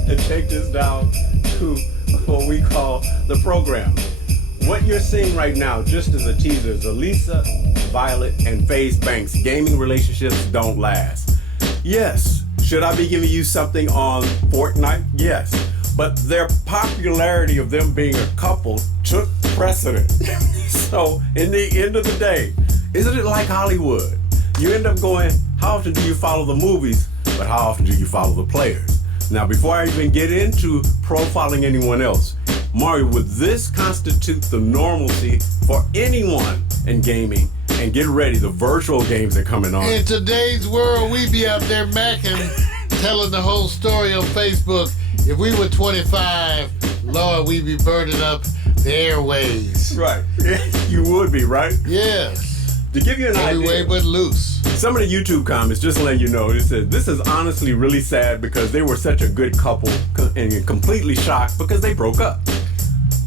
and take this down to what we call the program. What you're seeing right now, just as a teaser, is Elisa, Violet, and FaZe Banks. Gaming relationships don't last. Yes. Should I be giving you something on Fortnite? Yes. But their popularity of them being a couple took precedent. So, in the end of the day, isn't it like Hollywood? You end up going, how often do you follow the movies, but how often do you follow the players? Now, before I even get into profiling anyone else, Mario, would this constitute the normalcy for anyone in gaming? And get ready, the virtual games are coming on. In today's world, we be out there macking, telling the whole story on Facebook. If we were 25, Lord, we'd be burning up the airways. Right. You would be, right? Yes. To give you an Every way idea, but loose. some of the YouTube comments, just to let you know, it said, this is honestly really sad because they were such a good couple and completely shocked because they broke up.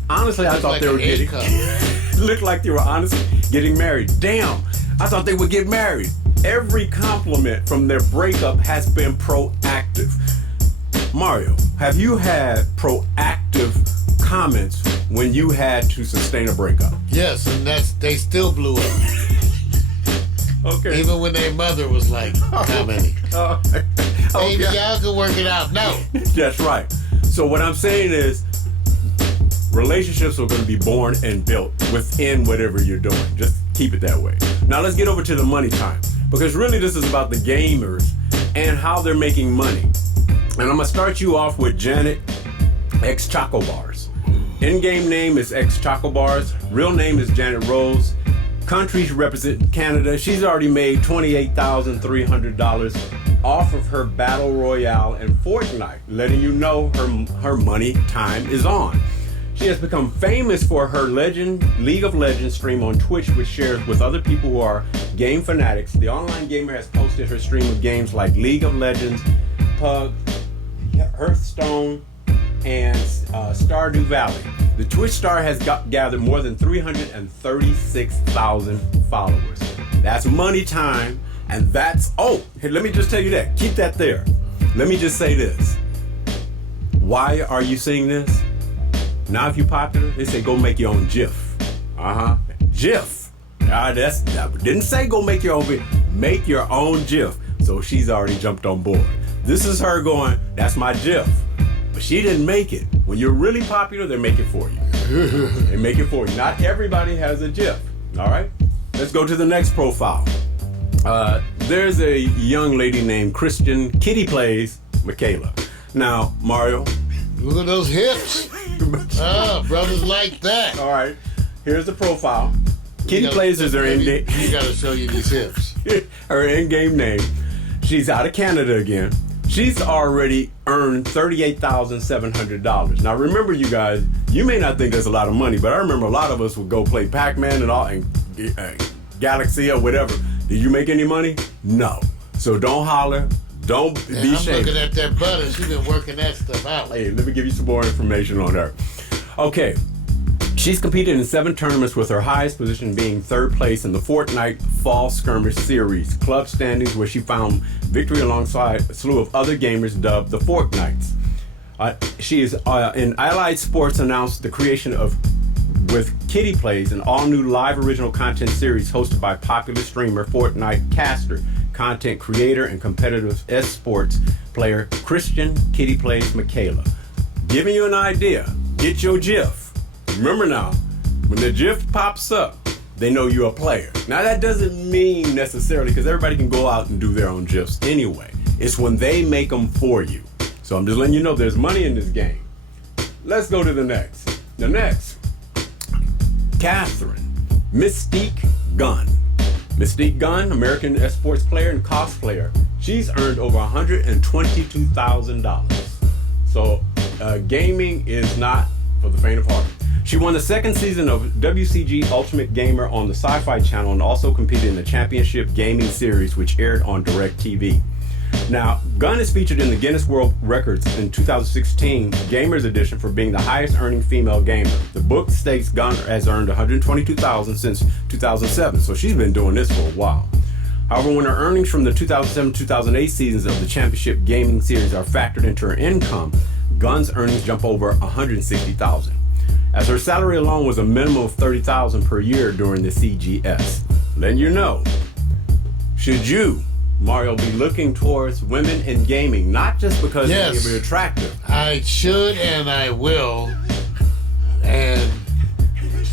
Honestly, I thought like they were an A getting... cup. Looked like they were honestly getting married. Damn, I thought they would get married. Every compliment from their breakup has been proactive. Mario, have you had proactive comments when you had to sustain a breakup? Yes, and they still blew up. Okay. Even when their mother was like, commenting. Hey, Okay. y'all can work it out. No. That's right. So what I'm saying is, relationships are going to be born and built within whatever you're doing. Just keep it that way. Now let's get over to the money time, because really this is about the gamers and how they're making money. And I'm going to start you off with Janet X Choco Bars. In-game name is X Choco Bars. Real name is Janet Rose. Country, she represents Canada. She's already made $28,300 off of her Battle Royale and Fortnite, letting you know her money time is on. She has become famous for her League of Legends stream on Twitch, which shares with other people who are game fanatics. The online gamer has posted her stream of games like League of Legends, Pug, Hearthstone, and Stardew Valley. The Twitch star has gathered more than 336,000 followers. That's money time, and that's, hey, let me just tell you that. Keep that there. Let me just say this. Why are you seeing this? Now if you're popular, they say go make your own GIF. GIF. Didn't say go make your own video. Make your own GIF. So she's already jumped on board. This is her going, that's my GIF. But she didn't make it. When you're really popular, they make it for you. They make it for you. Not everybody has a GIF. All right? Let's go to the next profile. There's a young lady named Christian Kitty Plays Michaela. Now, Mario. Look at those hips. Brothers like that. All right. Here's the profile. Kitty Plays is her in-game. You gotta show you these hips. Her in-game name. She's out of Canada again. She's already earned $38,700. Now remember, you guys, you may not think that's a lot of money, but I remember a lot of us would go play Pac-Man and all, and Galaxy or whatever. Did you make any money? No. So don't holler. Don't be I'm ashamed. looking at that butter. She's been working that stuff out. Hey, let me give you some more information on her. Okay. She's competed in 7 tournaments, with her highest position being 3rd place in the Fortnite Fall Skirmish Series club standings, where she found victory alongside a slew of other gamers dubbed the Fortnites. She is in Allied Sports announced the creation of with Kitty Plays, an all-new live original content series hosted by popular streamer Fortnite caster, content creator, and competitive esports player Christian Kitty Plays Michaela. Giving you an idea, get your GIF. Remember now, when the GIF pops up, they know you're a player. Now that doesn't mean necessarily, because everybody can go out and do their own GIFs anyway. It's when they make them for you. So I'm just letting you know there's money in this game. Let's go to the next. The next, Catherine Mystique Gunn. Mystique Gunn, American esports player and cosplayer. She's earned over $122,000. So gaming is not for the faint of heart. She won the 2nd season of WCG Ultimate Gamer on the Sci-Fi Channel, and also competed in the Championship Gaming Series, which aired on DirecTV. Now, Gunn is featured in the Guinness World Records in 2016 Gamers Edition for being the highest earning female gamer. The book states Gunn has earned $122,000 since 2007, so she's been doing this for a while. However, when her earnings from the 2007-2008 seasons of the Championship Gaming Series are factored into her income, Gunn's earnings jump over $160,000. As her salary alone was a minimum of $30,000 per year during the CGS. Letting you know, should you, Mario, be looking towards women in gaming, not just because they may be attractive. I should and I will, and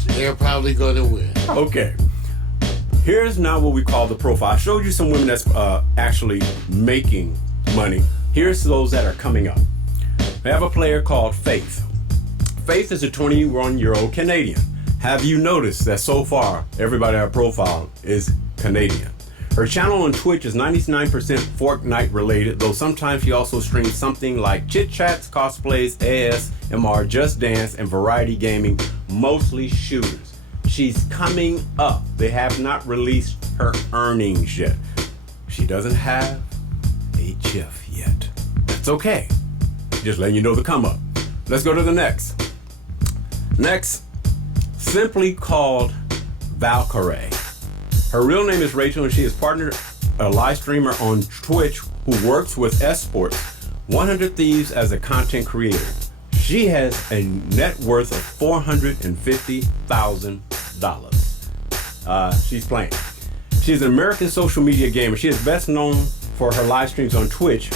they're probably going to win. Okay. Here's now what we call the profile. I showed you some women that's actually making money. Here's those that are coming up. We have a player called Faith. Faith is a 21-year-old Canadian. Have you noticed that so far everybody on her profile is Canadian? Her channel on Twitch is 99% Fortnite related, though sometimes she also streams something like chit chats, cosplays, ASMR, Just Dance, and variety gaming, mostly shooters. She's coming up. They have not released her earnings yet. She doesn't have a GIF yet. That's okay. Just letting you know the come up. Let's go to the next. Next, simply called Valkyrie. Her real name is Rachel, and she is partnered a live streamer on Twitch who works with esports, 100 Thieves, as a content creator. She has a net worth of $450,000. She's playing. She's an American social media gamer. She is best known for her live streams on Twitch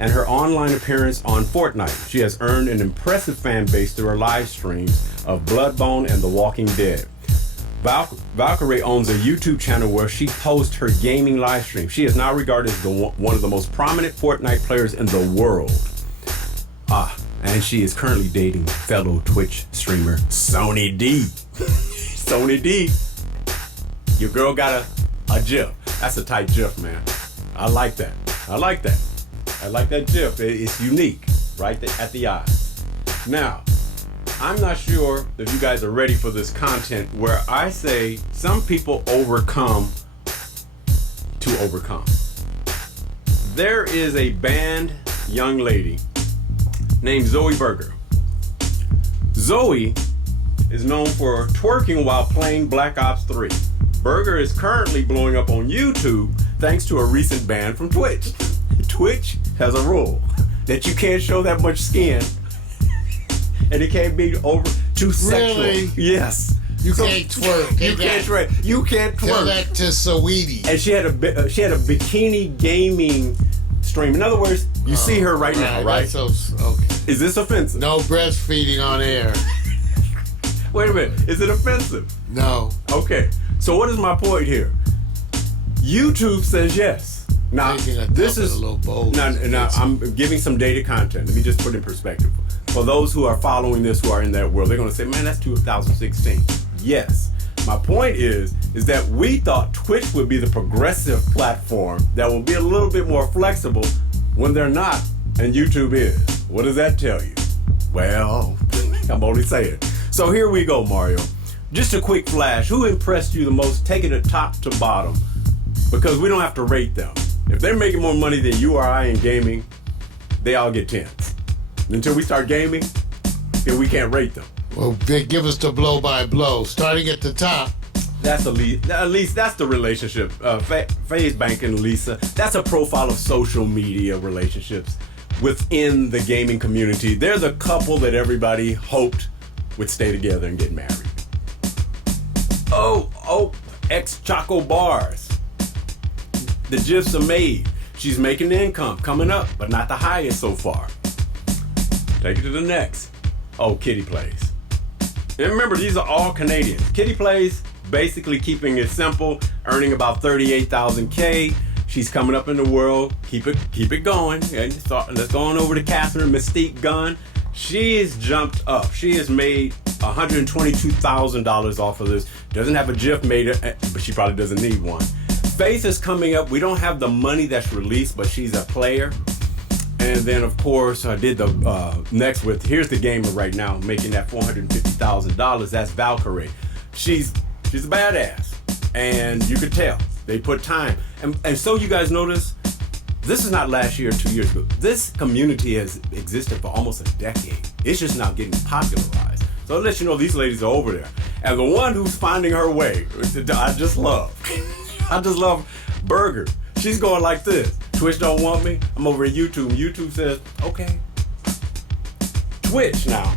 and her online appearance on Fortnite. She has earned an impressive fan base through her live streams of Bloodborne and The Walking Dead. Valkyrie owns a YouTube channel where she posts her gaming live stream. She is now regarded as one of the most prominent Fortnite players in the world. And she is currently dating fellow Twitch streamer Sony D. Sony D. Your girl got a GIF. That's a tight GIF, man. I like that. I like that. I like that GIF. It's unique, right there at the eyes. Now, I'm not sure if you guys are ready for this content where I say some people overcome to overcome. There is a banned young lady named Zoe Berger. Zoe is known for twerking while playing Black Ops 3. Burger is currently blowing up on YouTube thanks to a recent ban from Twitch. Twitch has a rule that you can't show that much skin and it can't be over too sexual. Really? Yes. You can't twerk. You can't twerk. You can't twerk. Tell that to Saweetie. And she had a bikini gaming stream. In other words, you see her right now, right? So, okay. Is this offensive? No breastfeeding on air. Wait a minute. Is it offensive? No. Okay. So what is my point here? YouTube says yes. Now this is a little bold. Now I'm giving some data content. Let me just put it in perspective. For those who are following this, who are in that world, they're going to say, "Man, that's 2016." Yes. My point is that we thought Twitch would be the progressive platform that will be a little bit more flexible when they're not, and YouTube is. What does that tell you? Well, I'm only saying. So here we go, Mario. Just a quick flash. Who impressed you the most? Take it at top to bottom, because we don't have to rate them. If they're making more money than you or I in gaming, they all get 10s. Until we start gaming, then we can't rate them. Well, they give us the blow by blow. Starting at the top. That's at least that's the relationship. FaZe Bank and Lisa. That's a profile of social media relationships within the gaming community. They're the couple that everybody hoped would stay together and get married. Oh, ex-Choco Bars. The gifs are made. She's making the income, coming up, but not the highest so far. Take it to the next. Oh, Kitty Plays. And remember, these are all Canadians. Kitty Plays, basically keeping it simple, earning about 38,000 K. She's coming up in the world. Keep it going. And let's go on over to Catherine Mystique Gunn. She has jumped up. She has made $122,000 off of this. Doesn't have a GIF made, but she probably doesn't need one. Faith is coming up. We don't have the money that's released, but she's a player. And then, of course, I did the next with, here's the gamer right now making that $450,000. That's Valkyrie. She's a badass. And you could tell. They put time. And so you guys notice, this is not last year or 2 years ago. This community has existed for almost a decade. It's just now getting popularized. So I'll let you know these ladies are over there. And the one who's finding her way, I just love. I just love Burger. She's going like this. Twitch don't want me. I'm over at YouTube. YouTube says, okay. Twitch now.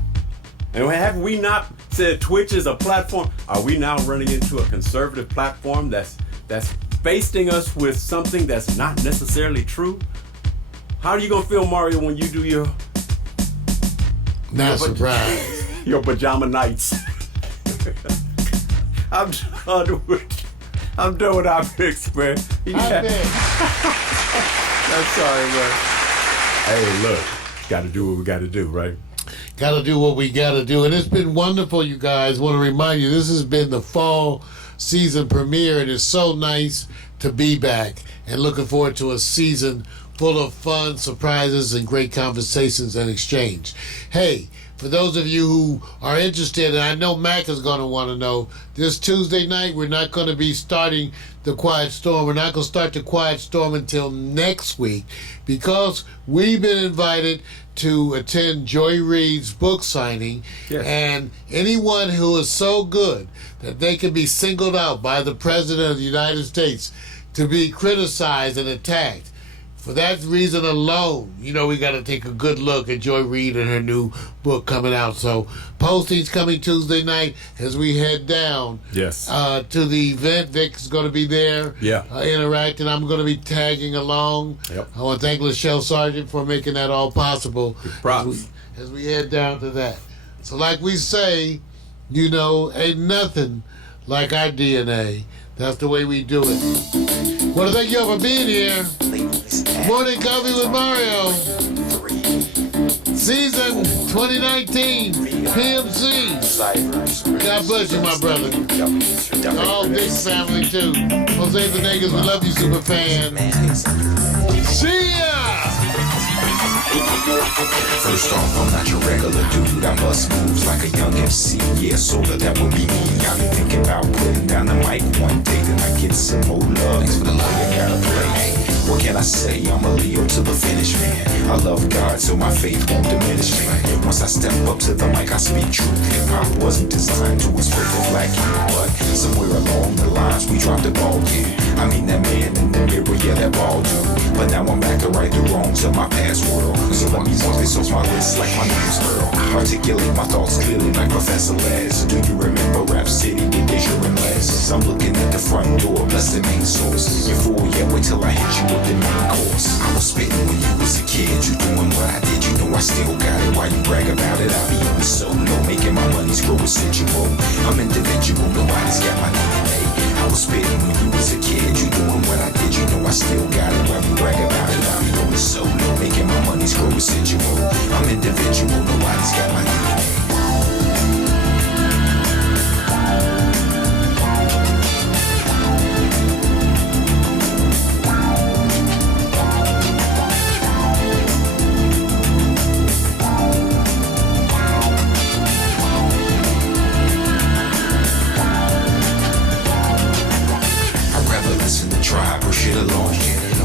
And have we not said Twitch is a platform? Are we now running into a conservative platform that's basting us with something that's not necessarily true? How are you gonna feel, Mario, when you do your Not surprised. your pajama nights? I'm done with our picks, man. I bet. I'm sorry, man. Hey, look, gotta do what we gotta do, right? Gotta do what we gotta do. And it's been wonderful, you guys. Want to remind you, this has been the fall season premiere. It is so nice to be back and looking forward to a season full of fun, surprises, and great conversations and exchange. Hey, for those of you who are interested, and I know Mac is going to want to know, this Tuesday night we're not going to be starting the Quiet Storm. We're not going to start the Quiet Storm until next week because we've been invited to attend Joy Reid's book signing. Yes. And anyone who is so good that they can be singled out by the President of the United States to be criticized and attacked, for that reason alone, you know, we got to take a good look at Joy Reid and her new book coming out. So postings coming Tuesday night as we head down Yes. to the event. Vic's going to be there interacting. I'm going to be tagging along. Yep. I want to thank Lachelle Sargent for making that all possible props. as we head down to that. So like we say, you know, ain't nothing like our DNA. That's the way we do it. Want to thank you all for being here. Morning Coffee with Mario. Season 2019. PMC. God bless you, my brother. All big family, too. Jose Venegas, we love you, super fan. See ya! First off, I'm not your regular dude. I bust moves like a young MC. Yeah, soda, that would be me. I be thinking about putting down the mic one day, then I get some more love. Thanks for the love you gotta play. What can I say? I'm a Leo to the finish, man. I love God, so my faith won't diminish, man. Once I step up to the mic, I speak truth. Hip hop wasn't designed to exploit the black youth, but somewhere along the lines we dropped the ball, yeah. I mean that man in the mirror, yeah, that ball dude. But now I'm back to right the wrongs of my past world. So let me walk this off my list like my name's Earl. Articulate my thoughts clearly like Professor Les. Do you remember Rap City with Deja and Les? I'm looking at the front door, bless the main source. You're full, yeah, wait till I hit you with the main course. I was spitting when you was a kid, you doing what I did, you know I still got it. Why you brag about it? I be on the solo, making my money's grow residual. I'm individual, nobody's got my DNA. I was spitting when you was a kid, you doing what I did, you know I still got it. Why you brag about it? I be on the solo, making my money's grow residual. I'm individual, nobody's got my DNA.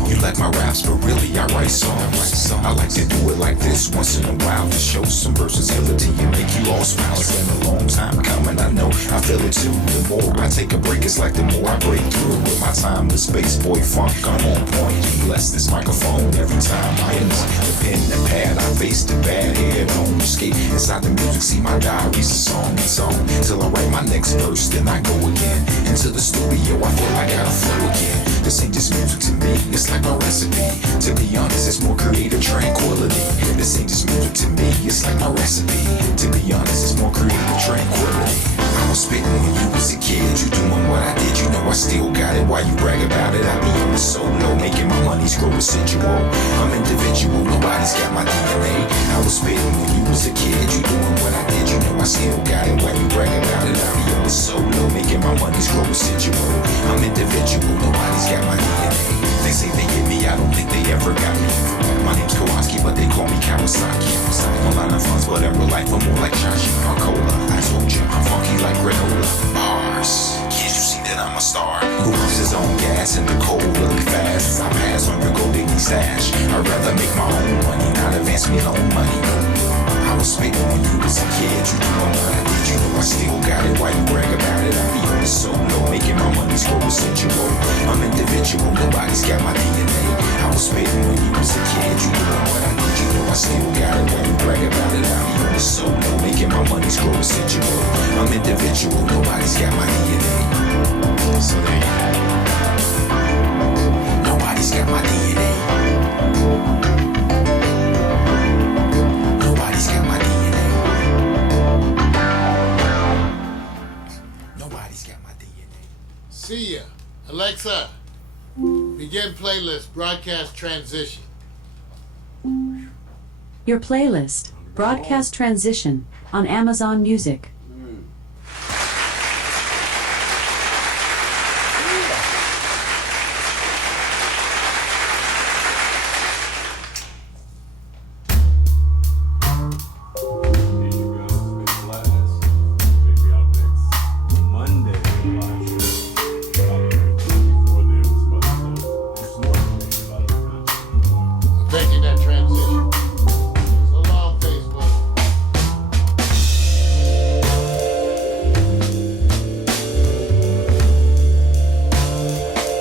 You like my raps, but really I write songs. I like to do it like this once in a while to show some versatility and make you all smile. It's been a long time coming, I know, I feel it too. The more I take a break, it's like the more I break through. With my time, the space boy funk, I'm on point. You bless this microphone every time I enter. The pen, the pad, I face the bad head on. Escape inside the music, see my diary's a song and song. Till I write my next verse, then I go again. Into the studio, I feel I gotta flow again. This ain't just music to me, it's like my recipe. To be honest, it's more creative tranquility. This ain't just music to me, it's like my recipe. To be honest, it's more creative tranquility. I was spitting when you was a kid, you doing what I did, you know I still got it. Why you brag about it? I be on the solo, making my money's grow residual. I'm individual, nobody's got my DNA. I was spitting when you was a kid, you doing what I did, you know I still got it. Why you brag about it? I be on the solo, making my money's grow residual. I'm individual, nobody's got my DNA. They say they get me, I don't think they ever got me. My name's Kowalski, but they call me Kawasaki. A lot of funds, but in real life I'm more like Chachi Marcola. I told you, I'm funky like granola. Bars, can't you see that I'm a star? Who puts his own gas in the cold really fast? I pass on your gold digging stash. I'd rather make my own money, not advance me loan money. I was spitting when you was a kid, you doing what I did, you know I still got it. Why you brag about it? I be on the solo, making my money's grow residual. I'm individual, nobody's got my DNA. I was spitting when you was a kid, you doing what I did, you know I still got it. Why you brag about it? I be on the solo, making my money's grow residual. I'm individual, nobody's got my DNA. So there you have it. Nobody's got my DNA. Nobody's got my DNA. Nobody's got my DNA. See ya. Alexa, begin playlist, broadcast transition. Your playlist, Broadcast Transition, on Amazon Music.